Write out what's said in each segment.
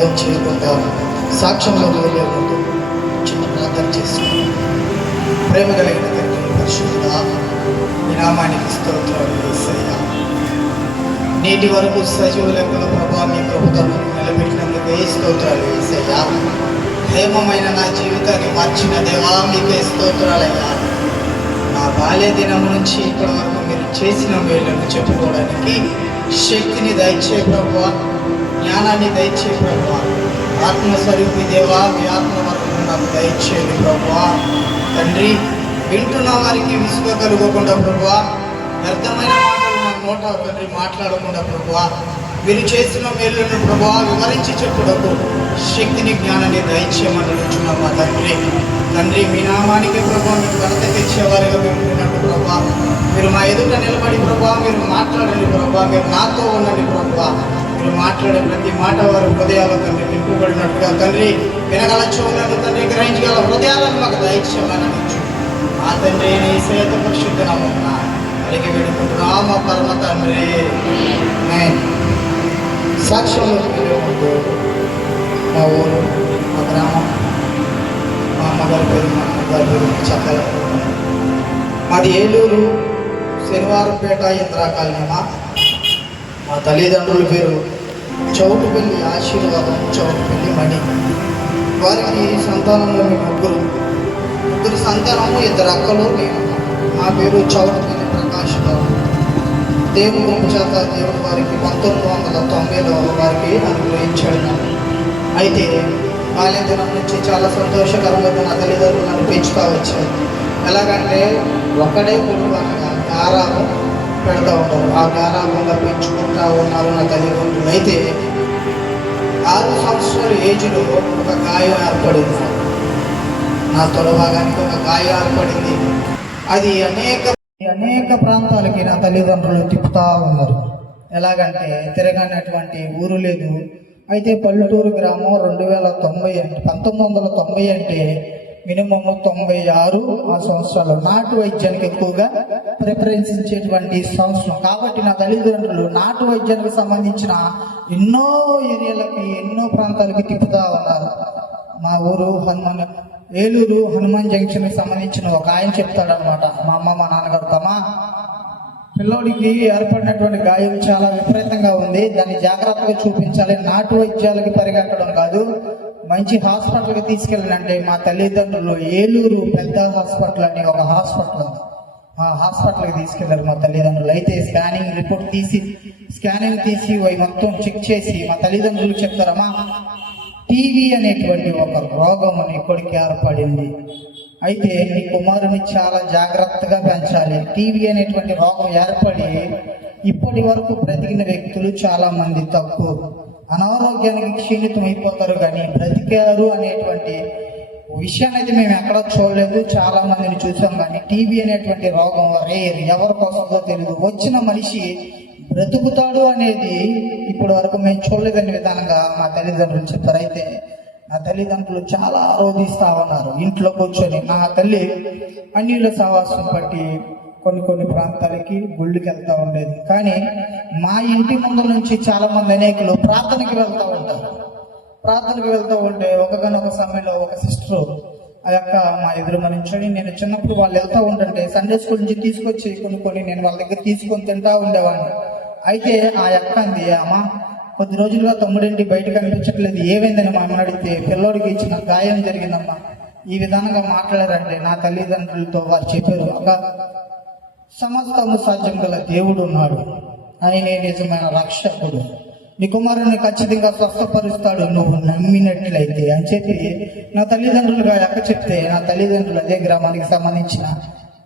వ్యర్థం చేయకుండా సాక్ష్యంలో వెళ్ళే ముందు చిన్న ప్రార్థన చేస్తున్నాను. ప్రేమ కలిగిన తండ్రి, పరిశుద్ధుడా, మీ నామానికి స్తోత్రాలు యేసయ్యా. నేటి వరకు సజీవ లెక్కల ప్రభావ మీ ప్రభుత్వం నిలబెట్టినందుకు స్తోత్రాలు యేసయ్యా. ప్రేమమైన నా జీవితాన్ని మార్చిన దేవా మీకే స్తోత్రాలయ్యా. నా బాల్య దినం నుంచి ఇప్పటి వరకు మీరు చేసిన మేలును చెప్పుకోవడానికి శక్తిని దయచే ప్రభువా, జ్ఞానాన్ని దయచే ప్రభువా, ఆత్మస్వరూపి దేవా మీ ఆత్మ వరకు నాకు దయచేయండి ప్రభువా. తండ్రి, వింటున్న వారికి విసుగ కలుగకుండా ప్రభువా, వ్యర్థమైన మాటలు నా నోట తండ్రి మాట్లాడకుండా ప్రభువా, మీరు చేసిన మేలులను ప్రభువా వివరించి చెప్పుటకు శక్తిని జ్ఞానాన్ని దయచేయమని మా తండ్రి. తండ్రి, మీ నామానికి ప్రభావ మీకు ఘనత తెచ్చేవారిగా వింటున్నట్టు ప్రభా, మీరు మా ఎదుట నిలబడి ప్రభా మీరు మాట్లాడండి ప్రభా, మీరు నాతో ఉండండి ప్రభా. మీరు మాట్లాడే ప్రతి మాట వారి హృదయాలు తండ్రి నింపబడినట్టుగా తండ్రి, వినగల చెవులను తండ్రి గ్రహించగల హృదయాలను మాకు దయచేయమని మా తండ్రి యేసయ్య పరిశుద్ధ నామమున అడిగి వేడుకుంటున్నాం మా పరమ తండ్రి. సాక్ష్యంలో ముందు మా ఊరు, మా గ్రామం, మా అమ్మగారి పేరు, మా అమ్మగారి పేరు చెప్పాలి. మాది ఏలూరు, శనివారంపేట, ఇంద్రా కాలనీ. మా తల్లిదండ్రుల పేరు చౌటుపల్లి ఆశీర్వాదం, చౌటుపల్లి మణి. వారికి సంతానంలో మేము ముగ్గురు సంతానము, 2 అక్కలు, నేను. మా పేరు చౌటుపల్లి ప్రకాష్ బాబు. దేవుడు గొప్ప చేత దేవుడు వారికి 1990లో వారికి అనుగ్రహించాడు. అయితే బాల్య దినం నుంచి చాలా సంతోషకరంగా నా తల్లిదండ్రులు నన్ను పెంచుతూ వచ్చారు. ఎలాగంటే ఒక్కడే కొడుకు అనగా గారాబం పెడతా ఉంటారు. ఆ గారాబంగా పెంచుకుంటూ ఉన్నారు నా తల్లిదండ్రులు. అయితే 6 సంవత్సరాల ఏజ్లో ఒక గాయం ఏర్పడింది. నా తొలభాగానికి ఒక గాయం ఏర్పడింది. అది అనేక ప్రాంతాలకి నా తల్లిదండ్రులు తిప్పుతూ ఉన్నారు. ఎలాగంటే తిరగనటువంటి ఊరు లేదు. అయితే పల్లెటూరు గ్రామం 1990 అంటే మినిమం 96 ఆ సంవత్సరాలు నాటు వైద్యానికి ఎక్కువగా ప్రిఫరెన్స్ ఇచ్చేటువంటి సంవత్సరం. కాబట్టి నా తల్లిదండ్రులు నాటు వైద్యానికి సంబంధించిన ఎన్నో ఏరియాలకి, ఎన్నో ప్రాంతాలకి తిప్పుతూ ఉన్నారు. మా ఊరు ఏలూరు హనుమాన్ జంక్షన్కి సంబంధించిన ఒక ఆయన చెప్తాడనమాట. మా అమ్మ మా నాన్నగారు, తమా పిల్లోడికి ఏర్పడినటువంటి గాయం చాలా విపరీతంగా ఉంది, దాన్ని జాగ్రత్తగా చూపించాలి, నాటు వైద్యాలకి పరిగెట్టడం కాదు, మంచి హాస్పిటల్కి తీసుకెళ్ళాలంటే మా తల్లిదండ్రులు ఏలూరు పెద్ద హాస్పిటల్ అని ఒక హాస్పిటల్ ఉంది. ఆ హాస్పిటల్కి తీసుకెళ్లారు మా తల్లిదండ్రులు. అయితే స్కానింగ్ రిపోర్ట్ తీసి అవి మొత్తం చెక్ చేసి మా తల్లిదండ్రులు చెప్తారమ్మా, టీవీ అనేటువంటి ఒక రోగం నీ కొడుకు ఏర్పడింది. అయితే నీ కుమారుని చాలా జాగ్రత్తగా పెంచాలి. టీవీ అనేటువంటి రోగం ఏర్పడి ఇప్పటి వరకు బ్రతికిన వ్యక్తులు చాలా మంది తక్కువ, అనారోగ్యానికి క్షీణితం అయిపోతారు, కానీ బ్రతికారు అనేటువంటి విషయాన్ని అయితే మేము ఎక్కడా చూడలేదు. చాలా మందిని చూసాం, కానీ టీవీ అనేటువంటి రోగం రేర్, ఎవరికి వస్తుందో తెలియదు. వచ్చిన మనిషి బ్రతుకుతాడు అనేది ఇప్పటి వరకు మేము చూడలేదని విధానంగా మా తల్లిదండ్రులు చెప్పారు. అయితే నా తల్లిదండ్రులు చాలా ఆరోధిస్తూ ఉన్నారు. ఇంట్లో కూర్చొని నా తల్లి అన్యుల సహవాసం బట్టి కొన్ని ప్రాంతాలకి గుళ్ళకి వెళ్తూ ఉండేది. కానీ మా ఇంటి ముందు నుంచి చాలా మంది అనేకులు ప్రార్థనకి వెళ్తూ ఉంటారు. ప్రార్థనకి వెళ్తూ ఉంటే ఒకగానొక సమయంలో ఒక సిస్టర్ ఆ యొక్క మా ఎదురు మరించని, నేను చిన్నప్పుడు వాళ్ళు వెళ్తూ ఉంటుంటే సండే స్కూల్ నుంచి తీసుకొచ్చి కొన్ని నేను వాళ్ళ దగ్గర తీసుకొని తింటూ ఉండేవాడిని. అయితే ఆ యొక్క అంది, అమ్మ కొద్ది రోజులుగా తమ్ముడేంటి బయటకు కనిపించట్లేదు, ఏమైందని మా అమ్మని అడిగితే, పిల్లోడికి ఇచ్చిన గాయం జరిగిందమ్మా, ఈ విధానంగా మాట్లాడారంటే నా తల్లిదండ్రులతో వారు చెప్పారు, అక్క సమస్తము సాధ్యం గల దేవుడు ఉన్నాడు, ఆయనే నిజమైన రక్షకుడు, నీ కుమారుని ఖచ్చితంగా స్వస్థపరుస్తాడు నువ్వు నమ్మినట్లయితే అని చెప్పి నా తల్లిదండ్రులుగా అక్క చెప్తే, నా తల్లిదండ్రులు అదే గ్రామానికి సంబంధించిన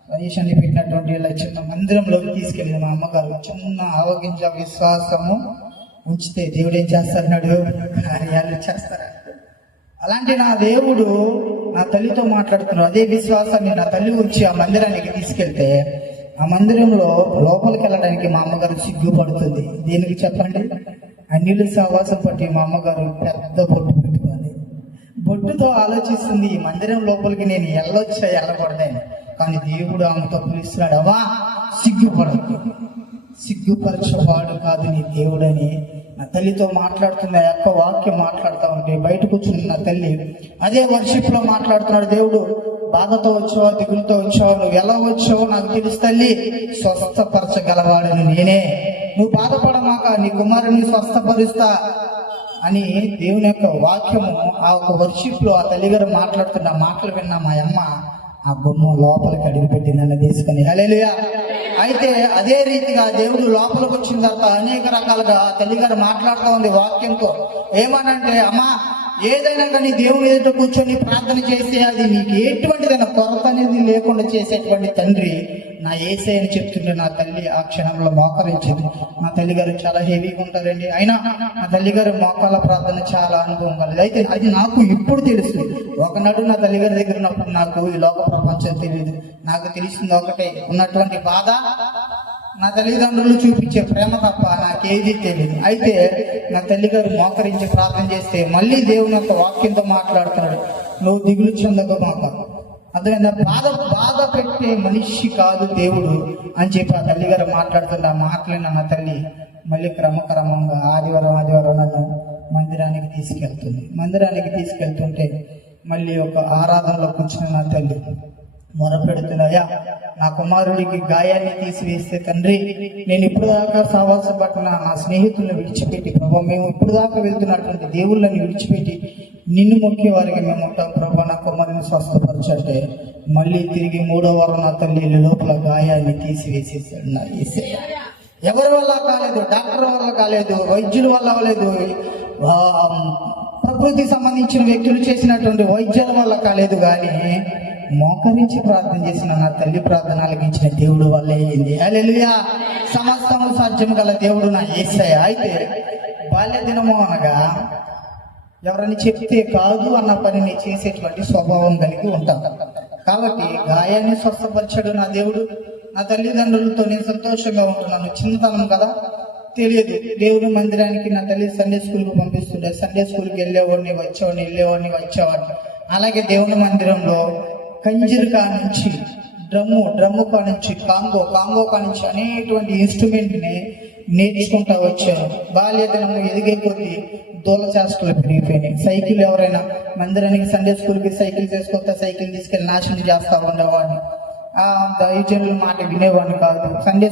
రజేషన్ని పెట్టినటువంటి ఇలా చిన్న మందిరంలోకి తీసుకెళ్ళింది మా అమ్మగారు. చిన్న ఆవగింజ విశ్వాసము ఉంచితే దేవుడు ఏం చేస్తారన్నాడు, కార్యాలు చేస్తారా. అలాంటి నా దేవుడు నా తల్లితో మాట్లాడుతున్నాడు. అదే విశ్వాసాన్ని నా తల్లి వచ్చి ఆ మందిరానికి తీసుకెళ్తే ఆ మందిరంలో లోపలికి వెళ్ళడానికి మా అమ్మగారు సిగ్గుపడుతుంది. దేనికి చెప్పండి, అన్నిల సహవాసం పట్టి మా అమ్మగారు పెద్ద బొట్టు పెట్టుకోండి. బొట్టుతో ఆలోచిస్తుంది, ఈ మందిరం లోపలికి నేను వెళ్ళొచ్చా వెళ్ళకూడదని. కానీ దేవుడు ఆమెతో పిలుస్తున్నాడు, అమ్మా సిగ్గుపడదు, సిగ్గుపరచవాడు కాదు నీ దేవుడని నా తల్లితో మాట్లాడుతుంది, ఆ యొక్క వాక్యం మాట్లాడుతూ ఉంటే బయట కూర్చుని నా తల్లి అదే వర్షిప్ లో మాట్లాడుతున్నాడు. దేవుడు, బాధతో వచ్చావా, దిగులతో వచ్చావా, నువ్వు ఎలా వచ్చావో నాకు తెలుసు తల్లి, స్వస్థపరచగలవాడని నేనే, నువ్వు బాధపడమాక, నీ కుమారుని స్వస్థపరుస్తా అని దేవుని యొక్క వాక్యము ఆ ఒక వర్షిప్ లో ఆ తల్లిగారు మాట్లాడుతున్న మాటలు విన్నా మా అమ్మ ఆ గుమ్మం లోపలికి అడుగుపెట్టిందని తీసుకుని హల్లెలూయా. అయితే అదే రీతిగా దేవుడు లోపలికి వచ్చిన తర్వాత అనేక రకాలుగా తల్లిగారు మాట్లాడుతూ ఉంది వాక్యంతో. ఏమనంటే, అమ్మా ఏదైనా కానీ దేవుని ఎదుట కూర్చొని ప్రార్థన చేసి అది నీకు ఎటువంటిదైనా కొరత అనేది లేకుండా చేసేటువంటి తండ్రి నా యేసయ్య అని చెప్తుంటే నా తల్లి ఆ క్షణంలో మోకరించింది. మా తల్లిగారు చాలా హెవీగా ఉంటారండి, అయినా నా తల్లిగారు మోకాళ్ళ ప్రార్థన చాలా అనుభవం కలదు. అయితే అది నాకు ఇప్పుడు తెలుసు. ఒకనాడు నా తల్లిగారి దగ్గర ఉన్నప్పుడు నాకు ఈ లోక ప్రపంచం తెలియదు. నాకు తెలిసింది ఒకటే, ఉన్నటువంటి బాధ, నా తల్లిదండ్రులు చూపించే ప్రేమ తప్ప నాకేది తెలియదు. అయితే నా తల్లిగారు మోకరించి ప్రార్థన చేస్తే మళ్ళీ దేవుని యొక్క వాక్యంతో మాట్లాడుతున్నాడు, నువ్వు దిగులు చెందక మాక, అదేనా బాధ పెట్టే మనిషి కాదు దేవుడు అని చెప్పి ఆ తల్లిగారు మాట్లాడుతున్న ఆ మాటలైన నా తల్లి మళ్ళీ క్రమక్రమంగా ఆదివారం నన్ను మందిరానికి తీసుకెళ్తుంటే మళ్ళీ ఒక ఆరాధనలో కూర్చున్న నా తల్లి మొరపెడుతున్నాయా, నా కుమారుడికి గాయాన్ని తీసివేస్తే తండ్రి, నేను ఇప్పుడు దాకా సావాసపట్టిన నా స్నేహితులను విడిచిపెట్టి, ప్రభా మేము ఇప్పుడు దాకా వెళ్తున్నటువంటి దేవుళ్ళని విడిచిపెట్టి నిన్ను మొక్కే వారికి మేము ఉంటాం ప్రభా, నా కుమారుని స్వస్థపరచంటే మళ్ళీ తిరిగి 3వ వారం నా తల్లి లోపల గాయాన్ని తీసివేసేసాడు నా యేసయ్య. ఎవరి వల్ల కాలేదు, డాక్టర్ వల్ల కాలేదు, వైద్యుల వల్ల అవ్వలేదు, ప్రకృతికి సంబంధించిన వ్యక్తులు చేసినటువంటి వైద్యాల వల్ల కాలేదు, కానీ మోకరించి ప్రార్థన చేసిన నా తల్లి ప్రార్థన ఆలకించిన దేవుడు వల్ల అయింది. హల్లెలూయా. సమస్తము సాధ్యం గల దేవుడు నా యేసయ్య. అయితే బాల్య దినము అనగా ఎవరని చెప్తే కాదు అన్న పనిని చేసేటువంటి స్వభావం కలిగి ఉంటాం. కాబట్టి గాయాన్ని స్వస్థపరిచాడు నా దేవుడు. నా తల్లిదండ్రులతో నేను సంతోషంగా ఉంటున్నాను. చిన్నతనం కదా, తెలియదు. దేవుని మందిరానికి నా తల్లి సండే స్కూల్కి పంపిస్తుండే. సండే స్కూల్కి వెళ్ళేవాడిని, వచ్చేవాడిని. అలాగే దేవుని మందిరంలో కంజీర్ కానుంచి డ్రమ్ము కానుంచి కాంగో కానుంచి అనేటువంటి ఇన్స్ట్రుమెంట్ ని నేర్చుకుంటా వచ్చాను. బాల్య దినము ఎదిగే కొద్దీ దూల చేష్టలు పెరిగిపోయినాయి. సైకిల్ ఎవరైనా మందిరానికి సండే స్కూల్కి సైకిల్ చేసుకొస్తే సైకిల్ తీసుకెళ్ళి నాశనం చేస్తా ఉండేవాడిని. ఆ దైవజనుల మాట వినేవాడిని కాదు. సండే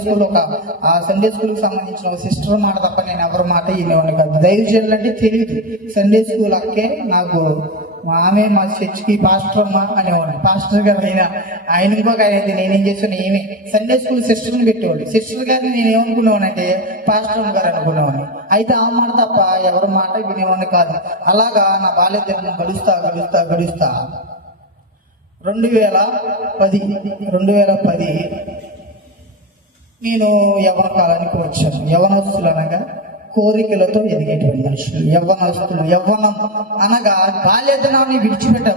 స్కూల్కి సంబంధించిన సిస్టర్ మాట తప్ప నేను ఎవరి మాట వినేవాడిని కాదు. దైవజనులు అంటే తెలియదు. సండే స్కూల్ అక్కే నాకు ఆమె మా చర్చికి పాస్టర్ అమ్మ అనేవాడు. పాస్టర్ గారు ఆయన ఇంకొక ఆయన అయితే నేనేం చేసాను, ఏమే సండే స్కూల్ సిస్టర్ని పెట్టేవాడు. సిస్టర్ గారిని నేను ఏమనుకునేవానంటే పాస్టర్ గారు అనుకునేవాడిని. అయితే ఆ మాట తప్ప ఎవరి మాట వినేవాడిని కాదు. అలాగా నా బాల్య దినం గడుస్తా 2010 నేను యవ్వన కాలానికి వచ్చాను. యవ్వనస్తులు అనగా కోరికలతో ఎదిగేటువంటి మనుషులు, యవ్వనం అనగా బాల్యదినాన్ని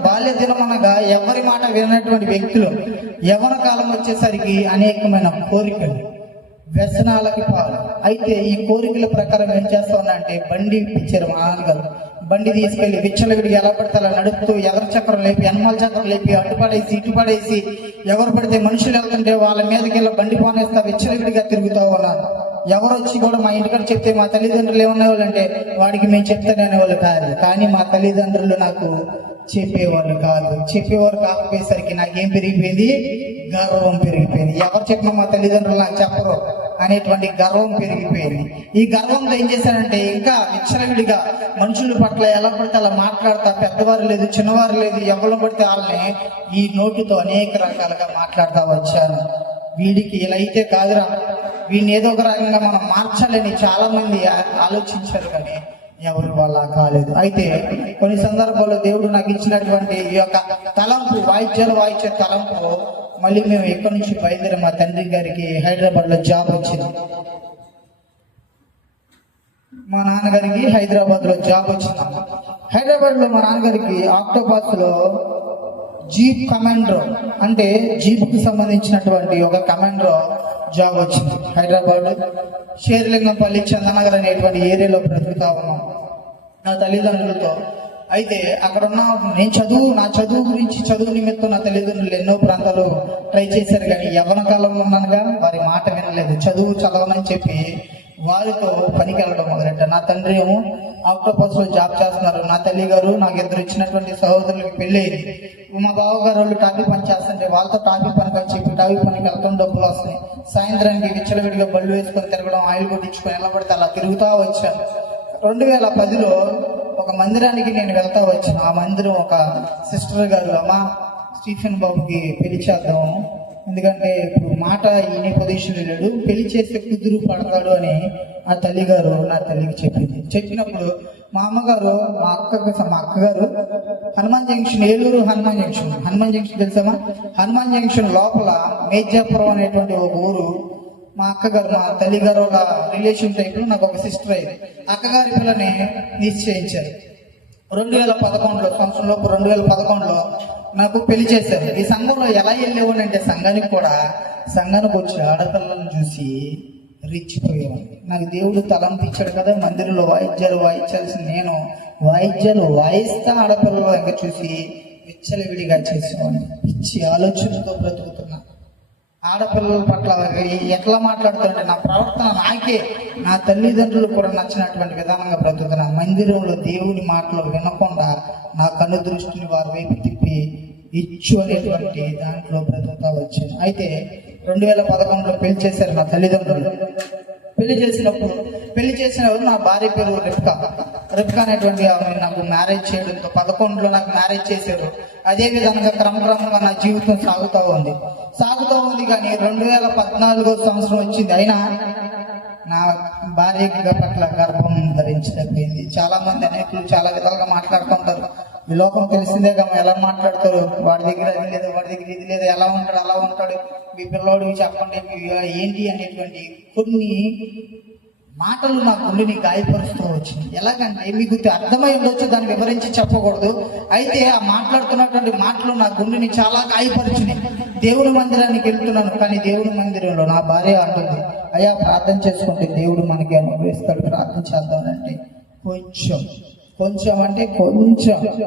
బాల్యదినం అనగా ఎవరి మాట వినటువంటి వ్యక్తులు. యవ్వన కాలం వచ్చేసరికి అనేకమైన కోరికలు, వ్యసనాలకి పాలు. అయితే ఈ కోరికల ప్రకారం ఏం చేస్తా ఉన్నా అంటే బండి ఇప్పించారు మా నాన్నగారు. బండి తీసుకెళ్లి విచ్చలవిడిగా ఎలా పడితే అలా నడుపుతూ ఎదర చక్రం లేపి, ఎనమల చక్రం లేపి, ఇటు పడేసి ఎవరు పడితే మనుషులు వెళ్తుంటే వాళ్ళ మీదకి వెళ్ళి బండి పోనేస్తా విచ్చలవిడిగా తిరుగుతూ ఉన్నారు. ఎవరు వచ్చి కూడా మా ఇంటికాడ చెప్తే మా తల్లిదండ్రులు ఏమనేవాళ్ళు అంటే వాడికి మేము చెప్తాననేవాళ్ళు కాదు. కానీ మా తల్లిదండ్రులు నాకు చెప్పేవారు కాకపోయేసరికి నాకేం పెరిగిపోయింది, గర్వం పెరిగిపోయింది. ఎవరు చెప్పినా మా తల్లిదండ్రులు నాకు చెప్పరు అనేటువంటి గర్వం పెరిగిపోయింది. ఈ గర్వంతో ఏం చేశానంటే ఇంకా విచ్చలవిడిగా మనుషుల పట్ల ఎలా పడితే అలా మాట్లాడతా, పెద్దవారు లేదు చిన్నవారు లేదు, ఎవరు పడితే వాళ్ళని ఈ నోటితో అనేక రకాలుగా మాట్లాడుతూ వచ్చాను. వీడికి ఇలా అయితే కాదురా, వీడిని ఏదో ఒక రకంగా మనం మార్చాలని చాలా మంది ఆలోచించారు, కానీ ఎవరి వల్ల కాలేదు. అయితే కొన్ని సందర్భాల్లో దేవుడు నాకు ఇచ్చినటువంటి ఈ యొక్క తలంపు, వాయిద్య తలంపు, మళ్ళీ మేము ఎక్కడి నుంచి బయలుదేరి మా తండ్రి గారికి హైదరాబాద్ లో జాబ్ వచ్చింది. మా నాన్నగారికి హైదరాబాద్ లో జాబ్ వచ్చింది. హైదరాబాద్ లో మా నాన్నగారికి ఆక్టోపాస్ లో జీప్ కమాండర్ అంటే జీప్ కు సంబంధించినటువంటి ఒక కమాండర్ జాబ్ వచ్చింది. హైదరాబాద్ షేర్లింగంపల్లి, చందనగర్ అనేటువంటి ఏరియాలో బ్రతుకుతా ఉన్నాం నా తల్లిదండ్రులతో. అయితే అక్కడ ఉన్న నా చదువు గురించి, చదువు నిమిత్తం నా తల్లిదండ్రులు ఎన్నో ప్రాంతాలు ట్రై చేశారు, కానీ యవ్వన కాలంలో ఉన్నానుగా వారి మాట వినలేదు. చదువు చదవనని చెప్పి వారితో పనికి వెళ్ళడం మొదలెట్టాను. నా తండ్రి ఏమో ఆక్టోపస్ లో జాబ్ చేస్తున్నారు. నా తల్లి గారు నాకు ఇద్దరు ఇచ్చినటువంటి సహోదరులకి పెళ్లి అయింది. మా బావగారు వాళ్ళు టాపీ పని చేస్తుంటే వాళ్ళతో టాపీ పనికి అని చెప్పి టాపీ పనికి వెళ్తాం, డబ్బులు వస్తున్నాయి. సాయంత్రానికి విచ్చలవిడిగా బళ్ళు వేసుకొని తిరగడం, ఆయిల్ కొట్టించుకొని ఎలా పడితే అలా తిరుగుతా వచ్చాను. 2010లో ఒక మందిరానికి నేను వెళ్తా వచ్చాను. ఆ మందిరం ఒక సిస్టర్ గారు, అమ్మా స్టీఫెన్ బాబుకి పెళ్లి చేద్దాము, ఎందుకంటే ఇప్పుడు మాట ఈయన పొజిషన్ లేడు, పెళ్లి చేస్తే కుదురు పడతాడు అని ఆ తల్లిగారు నా తల్లికి చెప్పింది. చెప్పినప్పుడు మా అమ్మగారు మా అక్కగారు హనుమాన్ జంక్షన్, ఏలూరు హనుమాన్ జంక్షన్ తెలుసామా? హనుమాన్ జంక్షన్ లోపల మేజాపురం అనేటువంటి ఒక ఊరు. మా అక్కగారు మా తల్లిగారు ఒక రిలేషన్ టైప్ లో నాకు ఒక సిస్టర్ అయింది. అక్కగారి పిల్లని నిశ్చయించారు 2011 సంవత్సరంలోపు. 2011లో నాకు పెళ్లి చేశారు. ఈ సంఘంలో ఎలా వెళ్ళేవాడిని అంటే సంఘానికి వచ్చి ఆడపిల్లలను చూసి రెచ్చిపోయేవాడిని. నాకు దేవుడు తలంపించాడు కదా, మందిరంలో వాయిద్యాలు వాయించాల్సిన నేను వాయిద్యాలు వాయిస్తా ఆడపిల్లలు ఇంకా చూసి విచ్చలవిడిగా చేసేవాడిని. పిచ్చి ఆలోచనతో బ్రతుకుతున్నా. ఆడపిల్లల పట్ల ఎట్లా మాట్లాడుతుంటే నా ప్రవర్తన నాకే, నా తల్లిదండ్రులు కూడా నచ్చినటువంటి విధానంగా బ్రతుకుతున్నా. మందిరంలో దేవుని మాటలు వినకుండా నా కన్ను దృష్టిని వారి వైపు తిప్పి ఇచ్చు అనేటువంటి దాంట్లో బ్రతుకుతా వచ్చాను. అయితే 2011లో పెళ్లి చేశారు నా తల్లిదండ్రులు. పెళ్లి చేసినప్పుడు నా భార్య పేరు రిప్కా అనేటువంటి ఆమె నాకు మ్యారేజ్ చేయడంతో 2011లో నాకు మ్యారేజ్ చేశారు. అదే విధంగా క్రమక్రమంగా నా జీవితం సాగుతూ ఉంది. కానీ 2014 సంవత్సరం వచ్చింది. అయినా నా భార్య పట్ల గర్భం ధరించలేకపోయింది. చాలా మంది అనేకులు చాలా విధాలుగా మాట్లాడుతుంటారు. ఈ లోకం తెలిసిందే కదా ఎలా మాట్లాడతారు, వాడి దగ్గర అది లేదు, వాడి దగ్గర ఇది లేదు, ఎలా ఉంటాడు అలా ఉంటాడు, మీ పిల్లోడు చెప్పండి ఏంటి అనేటువంటి కొన్ని మాటలు నా గుండెని గాయపరుస్తూ వచ్చింది. ఎలాగంటే మీకు అర్థమై ఉండొచ్చు, దాన్ని వివరించి చెప్పకూడదు. అయితే ఆ మాట్లాడుతున్నటువంటి మాటలు నా గుండెని చాలా గాయపరిచినాయి. దేవుని మందిరానికి వెళ్తున్నాను, కానీ దేవుని మందిరంలో నా భార్య అంటుంది, అయ్యా ప్రార్థన చేసుకుంటే దేవుడు మనకి అనుగ్రహిస్తాడు, ప్రార్థన చేద్దామంటే కొంచెం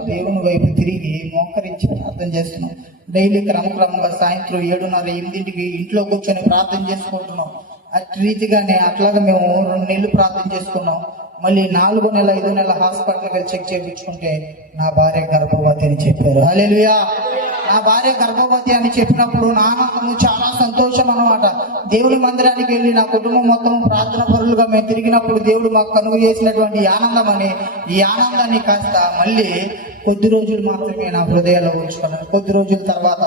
దేవుని వైపు తిరిగి మోకరించి ప్రార్థన చేస్తున్నాం. డైలీ క్రమక్రమంగా సాయంత్రం 7:30, 8కి ఇంట్లో కూర్చొని ప్రార్థన చేసుకుంటున్నాం. అటు రీతిగానే అట్లాగా మేము 2 నెలలు ప్రార్థన చేసుకున్నాం. మళ్ళీ 4వ నెల 5వ నెల హాస్పిటల్కి వెళ్ళి చెక్ చేయించుకుంటే నా భార్య గర్భవతి అని చెప్పారు. హల్లెలూయా. నా భార్య గర్భవతి అని చెప్పినప్పుడు నా ఆనందము చాలా సంతోషం అన్నమాట. దేవుని మందిరానికి వెళ్ళి నా కుటుంబం మొత్తం ప్రార్థన పరులుగా మేము తిరిగినప్పుడు దేవుడు మాకు కనుగొ చేసినటువంటి ఆనందం అని, ఈ ఆనందాన్ని కాస్త మళ్ళీ కొద్ది రోజులు మాత్రమే నా హృదయాల్లో ఉంచుకున్నాను. కొద్ది రోజుల తర్వాత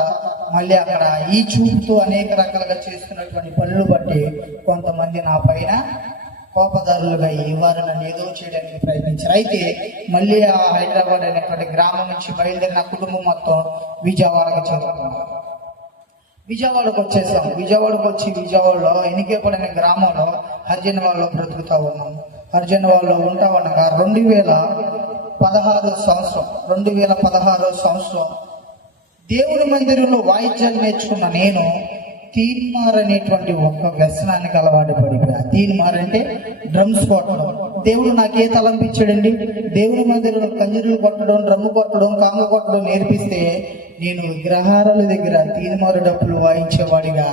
మళ్ళీ అక్కడ ఈ చూపుతూ అనేక రకాలుగా చేస్తున్నటువంటి పనులు బట్టి కొంతమంది నా పైన కోపదారులుగా వారు నన్ను ఏదో చేయడానికి ప్రయత్నించారు. అయితే మళ్ళీ ఆ హైదరాబాద్ అనేటువంటి గ్రామం నుంచి బయలుదేరిన కుటుంబం మొత్తం విజయవాడకు చేరుకున్నాం. విజయవాడకు వచ్చేసాం. విజయవాడలో ఎనికేపడి అనే గ్రామంలో హర్జన్వాడలో బ్రతుకుతా ఉన్నాం. హర్జన్వాడలో ఉంటా ఉండగా 2016 సంవత్సరం దేవుని మందిరంలో వాయిద్యాలు నేర్చుకున్న నేను తీన్మార్ అనేటువంటి ఒక వ్యసనానికి అలవాటు పడిపోయా. తీన్మార్ అంటే డ్రమ్స్ కొట్టడం. దేవుడు నాకే తలంపించాడండి. దేవుని మందిరంలో కంజరులు కొట్టడం, డ్రమ్ము కొట్టడం, కాంగ కొట్టడం నేర్పిస్తే నేను విగ్రహారాల దగ్గర తీన్మారు డప్పులు వాయించేవాడిగా